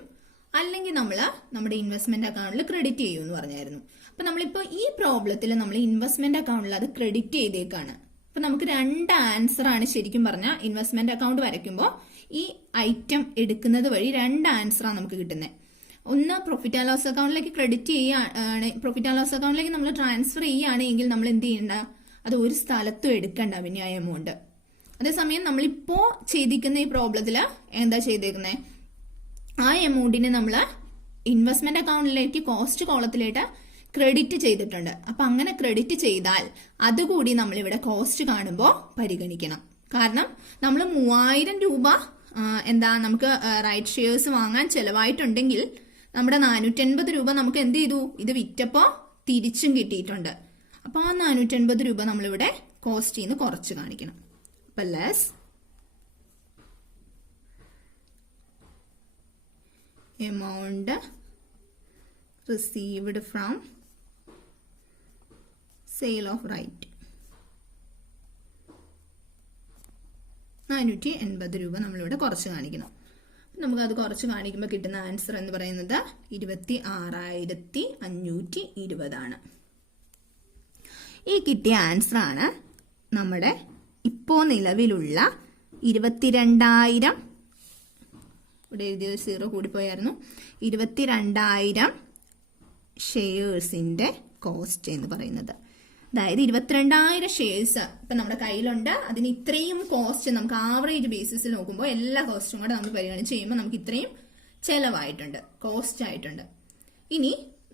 അല്ലെങ്കിൽ നമ്മൾ നമ്മുടെ ഇൻവെസ്റ്റ്മെന്റ് അക്കൗണ്ടിൽ ക്രെഡിറ്റ് ചെയ്യും എന്ന് പറഞ്ഞായിരുന്നു. അപ്പൊ നമ്മളിപ്പോ ഈ പ്രോബ്ലത്തിൽ നമ്മൾ ഇൻവെസ്റ്റ്മെന്റ് അക്കൗണ്ടിൽ അത് ക്രെഡിറ്റ് ചെയ്തേക്കാണ്. അപ്പൊ നമുക്ക് 2 ആൻസർ ആണ് ശരിക്കും പറഞ്ഞാൽ. ഇൻവെസ്റ്റ്മെന്റ് അക്കൗണ്ട് വരയ്ക്കുമ്പോൾ ഈ ഐറ്റം എടുക്കുന്നത് വഴി 2 ആൻസറാണ് നമുക്ക് കിട്ടുന്നത്. ഒന്ന് പ്രോഫിറ്റ് ആൻഡ് ലോസ് അക്കൗണ്ടിലേക്ക് ക്രെഡിറ്റ് ചെയ്യുകയാണ്, പ്രോഫിറ്റ് ആൻഡ് ലോസ് അക്കൗണ്ടിലേക്ക് നമ്മൾ ട്രാൻസ്ഫർ ചെയ്യുകയാണെങ്കിൽ നമ്മൾ എന്ത് ചെയ്യണ്ട, അത് ഒരു സ്ഥലത്തും എടുക്കണ്ട പിന്നെ ആ എമൗണ്ട്. അതേസമയം നമ്മളിപ്പോ ചെയ്തിരിക്കുന്ന ഈ പ്രോബ്ലത്തില് എന്താ ചെയ്തേക്കുന്നത്, ആ എമൗണ്ടിനെ നമ്മൾ ഇൻവെസ്റ്റ്മെന്റ് അക്കൗണ്ടിലേക്ക് കോസ്റ്റ് കോളത്തിലേക്ക് ക്രെഡിറ്റ് ചെയ്തിട്ടുണ്ട്. അപ്പൊ അങ്ങനെ ക്രെഡിറ്റ് ചെയ്താൽ അതുകൂടി നമ്മൾ ഇവിടെ കോസ്റ്റ് കാണുമ്പോൾ പരിഗണിക്കണം. കാരണം നമ്മൾ 3000 രൂപ എന്താ നമുക്ക് റൈറ്റ് ഷെയർസ് വാങ്ങാൻ ചെലവായിട്ടുണ്ടെങ്കിൽ നമ്മുടെ 480 രൂപ നമുക്ക് എന്ത് ചെയ്തു, ഇത് വിറ്റപ്പോ തിരിച്ചും കിട്ടിയിട്ടുണ്ട്. അപ്പൊ ആ 480 രൂപ നമ്മളിവിടെ കോസ്റ്റിൽ നിന്ന് കുറച്ച് കാണിക്കണം. അപ്പൊ less amount received from sale of right 480 രൂപ നമ്മളിവിടെ കുറച്ച് കാണിക്കണം. നമുക്കത് കുറച്ച് കാണിക്കുമ്പോൾ കിട്ടുന്ന ആൻസർ എന്ന് പറയുന്നത് 26,520 ആണ്. ഈ കിട്ടിയ ആൻസർ ആണ് നമ്മുടെ ഇപ്പോൾ നിലവിലുള്ള 22,000, ഇവിടെ എഴുതിയ 0 കൂടിപ്പോയായിരുന്നു, 22,000 ഷെയർസിന്റെ കോസ്റ്റ് എന്ന് പറയുന്നത്. അതായത് 22,000 ഷെയർസ് ഇപ്പൊ നമ്മുടെ കയ്യിലുണ്ട്, അതിന് ഇത്രയും കോസ്റ്റ് നമുക്ക് ആവറേജ് ബേസിസിൽ നോക്കുമ്പോൾ എല്ലാ കോസ്റ്റും കൂടെ നമ്മൾ പരിഗണിച്ച് ചെയ്യുമ്പോൾ നമുക്ക് ഇത്രയും ചെലവായിട്ടുണ്ട്, കോസ്റ്റ് ആയിട്ടുണ്ട്. ഇനി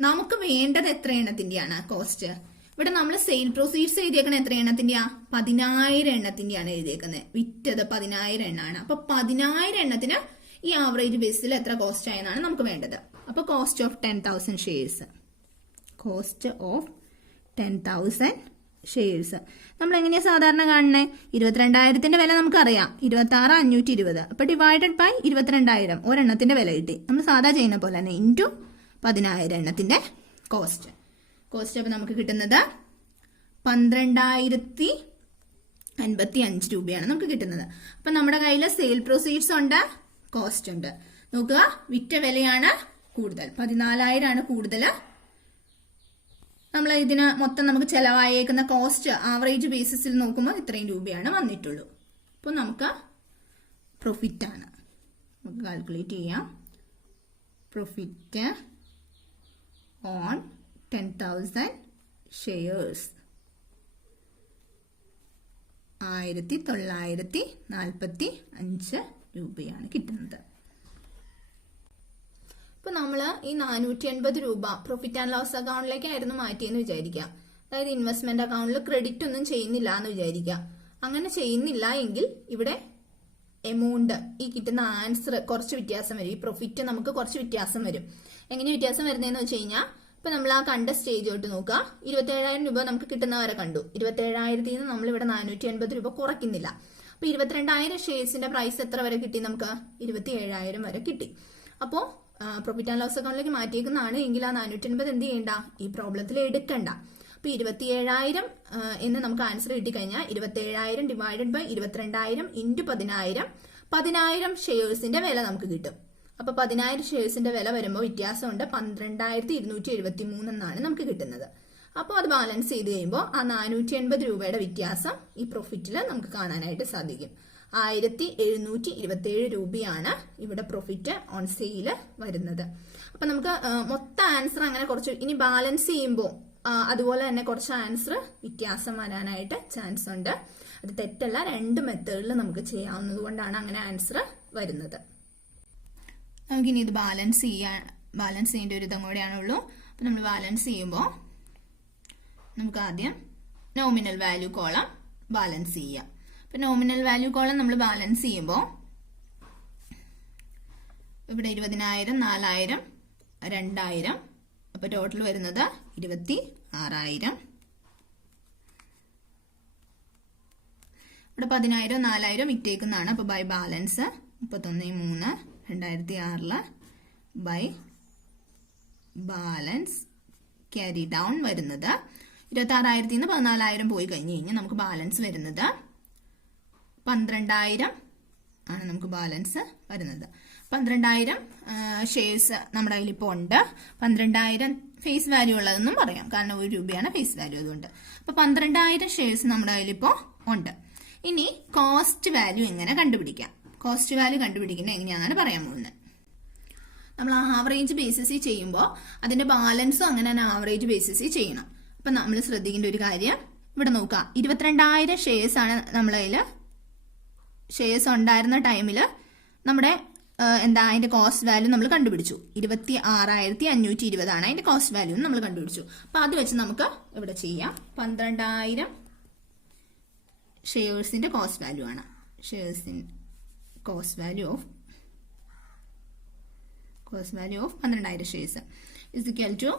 നമുക്ക് വേണ്ടത് എത്ര എണ്ണത്തിന്റെയാണ് കോസ്റ്റ്? ഇവിടെ നമ്മൾ സെയിൽ പ്രൊസീഡ്സ് എഴുതിയേക്കുന്നത് എത്ര എണ്ണത്തിന്റെയാ? 10,000 എണ്ണത്തിന്റെയാണ് എഴുതിയേക്കുന്നത്. വിറ്റത് 10,000 എണ്ണമാണ്. അപ്പൊ 10,000 എണ്ണത്തിന് ഈ ആവറേജ് ബേസിൽ എത്ര കോസ്റ്റ് ആയെന്നാണ് നമുക്ക് വേണ്ടത്. അപ്പൊ cost of 10,000 shares, cost of 10,000 shares നമ്മൾ എങ്ങനെയാ സാധാരണ കാണുന്നത്? 22,000 വില നമുക്കറിയാം, 26,520. അപ്പൊ ഡിവൈഡഡ് ബൈ 22,000 ഒരെണ്ണത്തിന്റെ വില കിട്ടി. നമ്മൾ സാധാ ചെയ്യുന്ന പോലെ തന്നെ ഇൻറ്റു 10,000 എണ്ണത്തിന്റെ കോസ്റ്റ്. അപ്പൊ നമുക്ക് കിട്ടുന്നത് 12,055 രൂപയാണ് നമുക്ക് കിട്ടുന്നത്. അപ്പൊ നമ്മുടെ കയ്യിൽ സെയിൽ പ്രൊസീഡ്സ് ഉണ്ട്, കോസ്റ്റ് ഉണ്ട്. നോക്കുക, വിറ്റ വിലയാണ് കൂടുതൽ, 14,000 ആണ് കൂടുതൽ. നമ്മൾ ഇതിന് മൊത്തം നമുക്ക് ചെലവായേക്കുന്ന കോസ്റ്റ് ആവറേജ് ബേസിസിൽ നോക്കുമ്പോൾ ഇത്രയും രൂപയാണ് വന്നിട്ടുള്ളൂ. അപ്പോൾ നമുക്ക് പ്രോഫിറ്റ് ആണ്, നമുക്ക് കാൽക്കുലേറ്റ് ചെയ്യാം. പ്രോഫിറ്റ് ഓൺ 10,000 ഷെയർസ് 1,945 രൂപയാണ് കിട്ടുന്നത്. ഇപ്പൊ നമ്മള് ഈ 480 രൂപ പ്രോഫിറ്റ് ആൻഡ് ലോസ് അക്കൗണ്ടിലേക്കായിരുന്നു മാറ്റിയെന്ന് വിചാരിക്കാം. അതായത് ഇൻവെസ്റ്റ്മെന്റ് അക്കൗണ്ടിൽ ക്രെഡിറ്റ് ഒന്നും ചെയ്യുന്നില്ല എന്ന് വിചാരിക്കാം. അങ്ങനെ ചെയ്യുന്നില്ല എങ്കിൽ ഇവിടെ എമൗണ്ട്, ഈ കിട്ടുന്ന ആൻസർ കുറച്ച് വ്യത്യാസം വരും. ഈ പ്രോഫിറ്റ് നമുക്ക് കുറച്ച് വ്യത്യാസം വരും. എങ്ങനെ വ്യത്യാസം വരുന്നതെന്ന് വെച്ച് കഴിഞ്ഞാൽ, ഇപ്പൊ നമ്മൾ ആ കണ്ട സ്റ്റേജ് തൊട്ട് നോക്കുക, 27,000 രൂപ നമുക്ക് കിട്ടുന്നവരെ കണ്ടു. 27,000 നിന്ന് നമ്മൾ ഇവിടെ 480 രൂപ കുറയ്ക്കുന്നില്ല. അപ്പൊ 22,000 ഷെയർസിന്റെ പ്രൈസ് എത്ര വരെ കിട്ടി? നമുക്ക് 27,000 വരെ കിട്ടി. അപ്പോ പ്രോഫിറ്റ് ആൻഡ് ലോസ് അക്കൗണ്ടിലേക്ക് മാറ്റിയേക്കുന്നതാണ് എങ്കിൽ ആ 480 എന്ത് ചെയ്യണ്ട, ഈ പ്രോബ്ലത്തിൽ എടുക്കണ്ട. അപ്പൊ 27,000 എന്ന് നമുക്ക് ആൻസർ കിട്ടിക്കഴിഞ്ഞാൽ 27,000 ഡിവൈഡഡ് ബൈ 22,000 ഇൻറ്റു 10,000 ഷെയർസിന്റെ വില നമുക്ക് കിട്ടും. അപ്പൊ 10,000 ഷെയർസിന്റെ വില വരുമ്പോൾ വ്യത്യാസമുണ്ട്, 12,273 എന്നാണ് നമുക്ക് കിട്ടുന്നത്. അപ്പോൾ അത് ബാലൻസ് ചെയ്ത് കഴിയുമ്പോൾ ആ 480 രൂപയുടെ വ്യത്യാസം ഈ പ്രോഫിറ്റിൽ നമുക്ക് കാണാനായിട്ട് സാധിക്കും. 1,727 രൂപയാണ് ഇവിടെ പ്രോഫിറ്റ് ഓൺ സെയിൽ വരുന്നത്. അപ്പൊ നമുക്ക് മൊത്തം ആൻസർ അങ്ങനെ കുറച്ച്, ഇനി ബാലൻസ് ചെയ്യുമ്പോൾ അതുപോലെ തന്നെ കുറച്ച് ആൻസർ വ്യത്യാസം വരാനായിട്ട് ചാൻസ് ഉണ്ട്. അത് തെറ്റല്ല, 2 മെത്തേഡിൽ നമുക്ക് ചെയ്യാവുന്നത് കൊണ്ടാണ് അങ്ങനെ ആൻസർ വരുന്നത്. നമുക്കിനി ഇത് ബാലൻസ് ചെയ്യേണ്ട ഒരു ഇതും കൂടെയാണുള്ളൂ. അപ്പൊ നമ്മൾ ബാലൻസ് ചെയ്യുമ്പോൾ നമുക്ക് ആദ്യം നോമിനൽ വാല്യൂ കോളം ബാലൻസ് ചെയ്യാം. ഇപ്പൊ നോമിനൽ വാല്യൂ കോളം നമ്മൾ ബാലൻസ് ചെയ്യുമ്പോൾ ഇവിടെ 20,000, 4,000, 2,000, അപ്പൊ ടോട്ടൽ വരുന്നത് 26,000. ഇവിടെ 10,000, 4,000 വിറ്റേക്കുന്നതാണ്. അപ്പൊ by balance 31/3/2006 by balance carry down വരുന്നത് 26,000 നിന്ന് 14,000 പോയി കഴിഞ്ഞ് കഴിഞ്ഞാൽ നമുക്ക് ബാലൻസ് വരുന്നത് 12,000 ആണ് നമുക്ക് ബാലൻസ് വരുന്നത്. 12,000 ഷെയർസ് നമ്മുടെ കയ്യിൽ ഇപ്പോൾ ഉണ്ട്. 12,000 ഫേസ് വാല്യൂ ഉള്ളതെന്നും പറയാം, കാരണം 1 രൂപയാണ് ഫേസ് വാല്യൂ അതുകൊണ്ട്. അപ്പൊ 12,000 ഷെയർസ് നമ്മുടെ കയ്യിൽ ഇപ്പോൾ ഉണ്ട്. ഇനി കോസ്റ്റ് വാല്യൂ എങ്ങനെ കണ്ടുപിടിക്കാം? കോസ്റ്റ് വാല്യൂ കണ്ടുപിടിക്കുന്നത് എങ്ങനെയാണെന്നാണ് പറയാൻ പോകുന്നത്. നമ്മൾ ആവറേജ് ബേസിസിൽ ചെയ്യുമ്പോൾ അതിന്റെ ബാലൻസും അങ്ങനെ തന്നെ ആവറേജ് ബേസിസിൽ ചെയ്യണം. അപ്പൊ നമ്മൾ ശ്രദ്ധിക്കേണ്ട ഒരു കാര്യം ഇവിടെ നോക്കാം, 22,000 ഷെയർസ് ആണ് നമ്മളതിൽ ഷെയർസ് ഉണ്ടായിരുന്ന ടൈമിൽ നമ്മുടെ അതിന്റെ കോസ്റ്റ് വാല്യൂ നമ്മൾ കണ്ടുപിടിച്ചു. 26,520 ആണ് അതിന്റെ കോസ്റ്റ് വാല്യൂ നമ്മൾ കണ്ടുപിടിച്ചു. അപ്പൊ അത് വെച്ച് നമുക്ക് ഇവിടെ ചെയ്യാം. 12,000 ഷെയർസിന്റെ കോസ്റ്റ് വാല്യൂ ആണ്. ഷെയർസിൻ cost value of 12,000 shares is equal to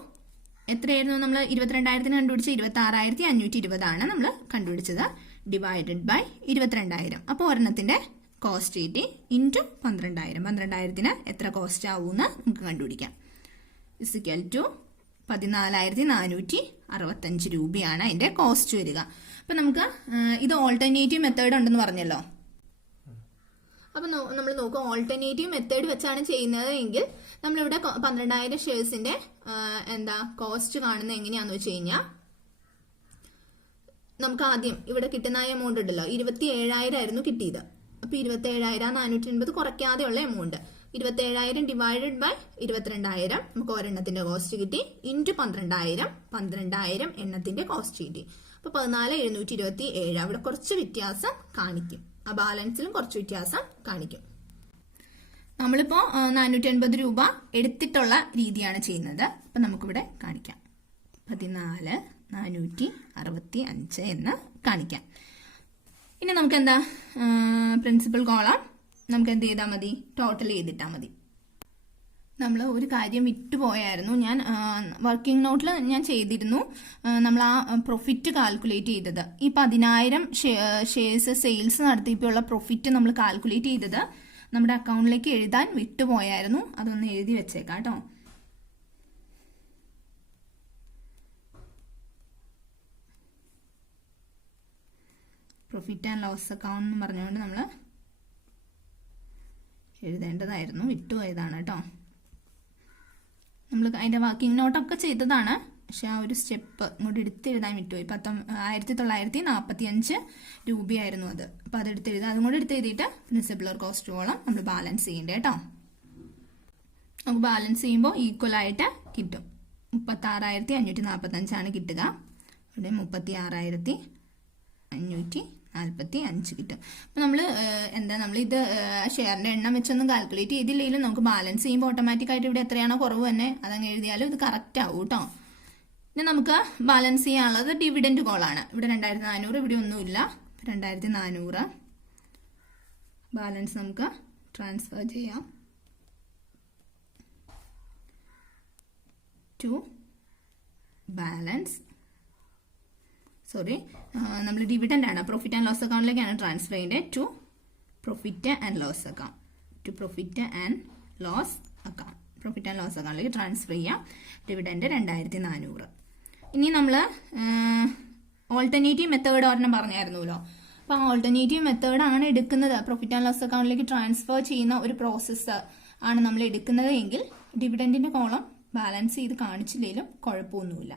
എത്രയായിരുന്നു നമ്മൾ 22,000 കണ്ടുപിടിച്ച് 26,520 ആണ് നമ്മൾ കണ്ടുപിടിച്ചത്, ഡിവൈഡഡ് ബൈ 22,000. അപ്പോൾ ഒരെണ്ണത്തിന്റെ കോസ്റ്റ് കിട്ടി ഇൻറ്റു 12,000. 12,000 എത്ര കോസ്റ്റ് ആവുമെന്ന് നമുക്ക് കണ്ടുപിടിക്കാം. ഇസ് ഇക്വൽ ടു 14,465 രൂപയാണ് അതിന്റെ കോസ്റ്റ് വരിക. അപ്പൊ നമുക്ക് ഇത് ഓൾട്ടർനേറ്റീവ് മെത്തേഡ് ഉണ്ടെന്ന് പറഞ്ഞല്ലോ. അപ്പൊ നമ്മൾ നോക്കുക, ഓൾട്ടർനേറ്റീവ് മെത്തേഡ് വെച്ചാണ് ചെയ്യുന്നത് എങ്കിൽ നമ്മളിവിടെ 12,000 ഷെയർസിന്റെ കോസ്റ്റ് കാണുന്നത് എങ്ങനെയാന്ന് വെച്ച് കഴിഞ്ഞാൽ, നമുക്ക് ആദ്യം ഇവിടെ കിട്ടുന്ന എമൗണ്ട് ഉണ്ടല്ലോ, 27,000 ആയിരുന്നു കിട്ടിയത്. അപ്പൊ 27,480 കുറയ്ക്കാതെയുള്ള എമൗണ്ട്, 27,000 ഡിവൈഡഡ് ബൈ 22,000 നമുക്ക് ഒരെണ്ണത്തിന്റെ കോസ്റ്റ് കിട്ടി, ഇൻറ്റു 12,000 എണ്ണത്തിന്റെ കോസ്റ്റ് കിട്ടി. അപ്പൊ 14,727. അവിടെ കുറച്ച് വ്യത്യാസം കാണിക്കും, ആ ബാലൻസിലും കുറച്ച് വ്യത്യാസം കാണിക്കും. നമ്മളിപ്പോ 480 രൂപ എടുത്തിട്ടുള്ള രീതിയാണ് ചെയ്യുന്നത്. അപ്പൊ നമുക്കിവിടെ കാണിക്കാം 14,465 എന്ന് കാണിക്കാം. ഇനി നമുക്ക് എന്താ പ്രിൻസിപ്പൽ കോളം നമുക്ക് എന്ത് ചെയ്താൽ മതി, ടോട്ടൽ ചെയ്തിട്ടാൽ മതി. നമ്മൾ ഒരു കാര്യം വിട്ടുപോയായിരുന്നു, ഞാൻ വർക്കിംഗ് നോട്ടിൽ ഞാൻ ചെയ്തിരുന്നു. നമ്മൾ ആ പ്രൊഫിറ്റ് കാൽക്കുലേറ്റ് ചെയ്തത്, ഈ 10,000 ഷെയർസ് സെയിൽസ് നടത്തിയപ്പോഴുള്ള പ്രൊഫിറ്റ് നമ്മൾ കാൽക്കുലേറ്റ് ചെയ്തത് നമ്മുടെ അക്കൗണ്ടിലേക്ക് എഴുതാൻ വിട്ടുപോയായിരുന്നു. അതൊന്ന് എഴുതി വെച്ചേക്കാം കേട്ടോ. പ്രോഫിറ്റ് ആൻഡ് ലോസ് അക്കൗണ്ട് എന്ന് പറഞ്ഞുകൊണ്ട് നമ്മൾ എഴുതേണ്ടതായിരുന്നു, വിട്ടുപോയതാണ് കേട്ടോ. നമ്മൾ അതിന്റെ വർക്കിംഗ് നോട്ടൊക്കെ ചെയ്തതാണ്, പക്ഷെ ആ ഒരു സ്റ്റെപ്പ് ഇങ്ങോട്ട് എടുത്തെഴുതാൻ വിട്ടുപോയി. 1945 രൂപയായിരുന്നു അത്. അപ്പൊ അത് എടുത്തെഴുതാം, അതും കൂടെ എടുത്തെഴുതിയിട്ട് പ്രിൻസിപ്പൽ കോസ്റ്റോളം നമ്മൾ ബാലൻസ് ചെയ്യേണ്ടത് കേട്ടോ. നമുക്ക് ബാലൻസ് ചെയ്യുമ്പോൾ ഈക്വൽ ആയിട്ട് കിട്ടും. 36,545 കിട്ടുക, ഇവിടെ 36,545 കിട്ടും. അപ്പൊ നമ്മൾ നമ്മൾ ഇത് ഷെയറിന്റെ എണ്ണം വെച്ചൊന്നും കാൽക്കുലേറ്റ് ചെയ്തില്ലെങ്കിലും നമുക്ക് ബാലൻസ് ചെയ്യുമ്പോൾ ഓട്ടോമാറ്റിക് ആയിട്ട് ഇവിടെ എത്രയാണോ കുറവ് തന്നെ അതങ്ങ് എഴുതിയാലും ഇത് കറക്റ്റ് ആവും കേട്ടോ. ഇനി നമുക്ക് ബാലൻസ് ചെയ്യാനുള്ളത് ഡിവിഡൻഡ് കോളാണ്. ഇവിടെ 2,400, ഇവിടെ ഒന്നുമില്ല, 2,400 ബാലൻസ് നമുക്ക് ട്രാൻസ്ഫർ ചെയ്യാം ടു ബാലൻസ്. നമ്മൾ ഡിവിഡൻഡ് ആണ്, പ്രോഫിറ്റ് ആൻഡ് ലോസ് അക്കൗണ്ടിലേക്കാണ് ട്രാൻസ്ഫർ ചെയ്യേണ്ടത്. To profit and loss account, profit and loss അക്കൗണ്ടിലേക്ക് ട്രാൻസ്ഫർ ചെയ്യാം. ഡിവിഡൻഡ് 2,400. ഇനി നമ്മൾ ഓൾട്ടർനേറ്റീവ് മെത്തേഡ് ഒരെണ്ണം പറഞ്ഞായിരുന്നല്ലോ. അപ്പൊ ഓൾട്ടർനേറ്റീവ് മെത്തേഡാണ് എടുക്കുന്നത്, പ്രോഫിറ്റ് ആൻഡ് ലോസ് അക്കൗണ്ടിലേക്ക് ട്രാൻസ്ഫർ ചെയ്യുന്ന ഒരു പ്രോസസ്സ് ആണ് നമ്മൾ എടുക്കുന്നത് എങ്കിൽ ഡിവിഡൻഡിന്റെ കോളം ബാലൻസ് ചെയ്ത് കാണിച്ചില്ലെങ്കിലും കുഴപ്പമൊന്നുമില്ല.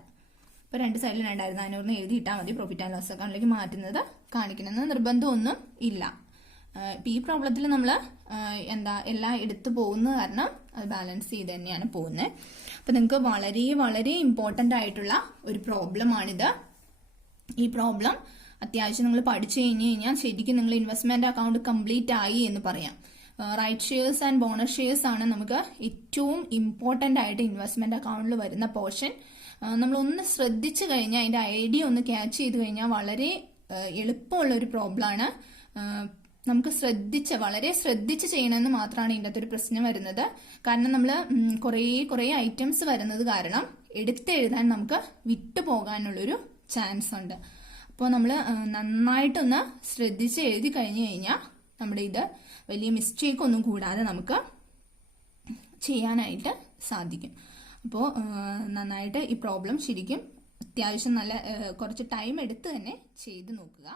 ഇപ്പൊ രണ്ട് സൈഡിൽ 2,400 എഴുതിയിട്ടാൽ മതി. പ്രോഫിറ്റ് ആൻഡ് ലോസ് അക്കൗണ്ടിലേക്ക് മാറ്റുന്നത് കാണിക്കണമെന്ന് നിർബന്ധമൊന്നും ഇല്ല. ഇപ്പൊ ഈ പ്രോബ്ലത്തിൽ നമ്മൾ എല്ലാം എടുത്തു പോകുന്നത് കാരണം അത് ബാലൻസ് ചെയ്ത് തന്നെയാണ് പോകുന്നത്. അപ്പൊ നിങ്ങൾക്ക് വളരെ വളരെ ഇമ്പോർട്ടന്റ് ആയിട്ടുള്ള ഒരു പ്രോബ്ലമാണിത്. ഈ പ്രോബ്ലം അത്യാവശ്യം നിങ്ങൾ പഠിച്ചു കഴിഞ്ഞാൽ ശരിക്കും നിങ്ങൾ ഇൻവെസ്റ്റ്മെന്റ് അക്കൗണ്ട് കംപ്ലീറ്റ് ആയി എന്ന് പറയാം. Right shares and bonus shares ആണ് നമുക്ക് ഏറ്റവും ഇമ്പോർട്ടന്റ് ആയിട്ട് ഇൻവെസ്റ്റ്മെന്റ് അക്കൗണ്ടിൽ വരുന്ന പോർഷൻ. നമ്മളൊന്ന് ശ്രദ്ധിച്ചു കഴിഞ്ഞാൽ, അതിന്റെ ഐഡിയ ഒന്ന് ക്യാച്ച് ചെയ്ത് കഴിഞ്ഞാൽ വളരെ എളുപ്പമുള്ള ഒരു പ്രോബ്ലമാണ്. നമുക്ക് വളരെ ശ്രദ്ധിച്ച് ചെയ്യണമെന്ന് മാത്രമാണ് ഇതിൻ്റെ അകത്തൊരു പ്രശ്നം വരുന്നത്. കാരണം നമ്മൾ കുറേ ഐറ്റംസ് വരുന്നത് കാരണം എടുത്തെഴുതാൻ നമുക്ക് വിട്ടുപോകാനുള്ളൊരു ചാൻസ് ഉണ്ട്. അപ്പോൾ നമ്മൾ നന്നായിട്ടൊന്ന് ശ്രദ്ധിച്ച് എഴുതി കഴിഞ്ഞു കഴിഞ്ഞാൽ നമ്മുടെ ഇത് വലിയ മിസ്റ്റേക്ക് ഒന്നും കൂടാതെ നമുക്ക് ചെയ്യാനായിട്ട് സാധിക്കും. അപ്പോൾ നന്നായിട്ട് ഈ പ്രോബ്ലം ശരിക്കും അത്യാവശ്യം നല്ല കുറച്ച് ടൈം എടുത്ത് തന്നെ ചെയ്ത് നോക്കുക.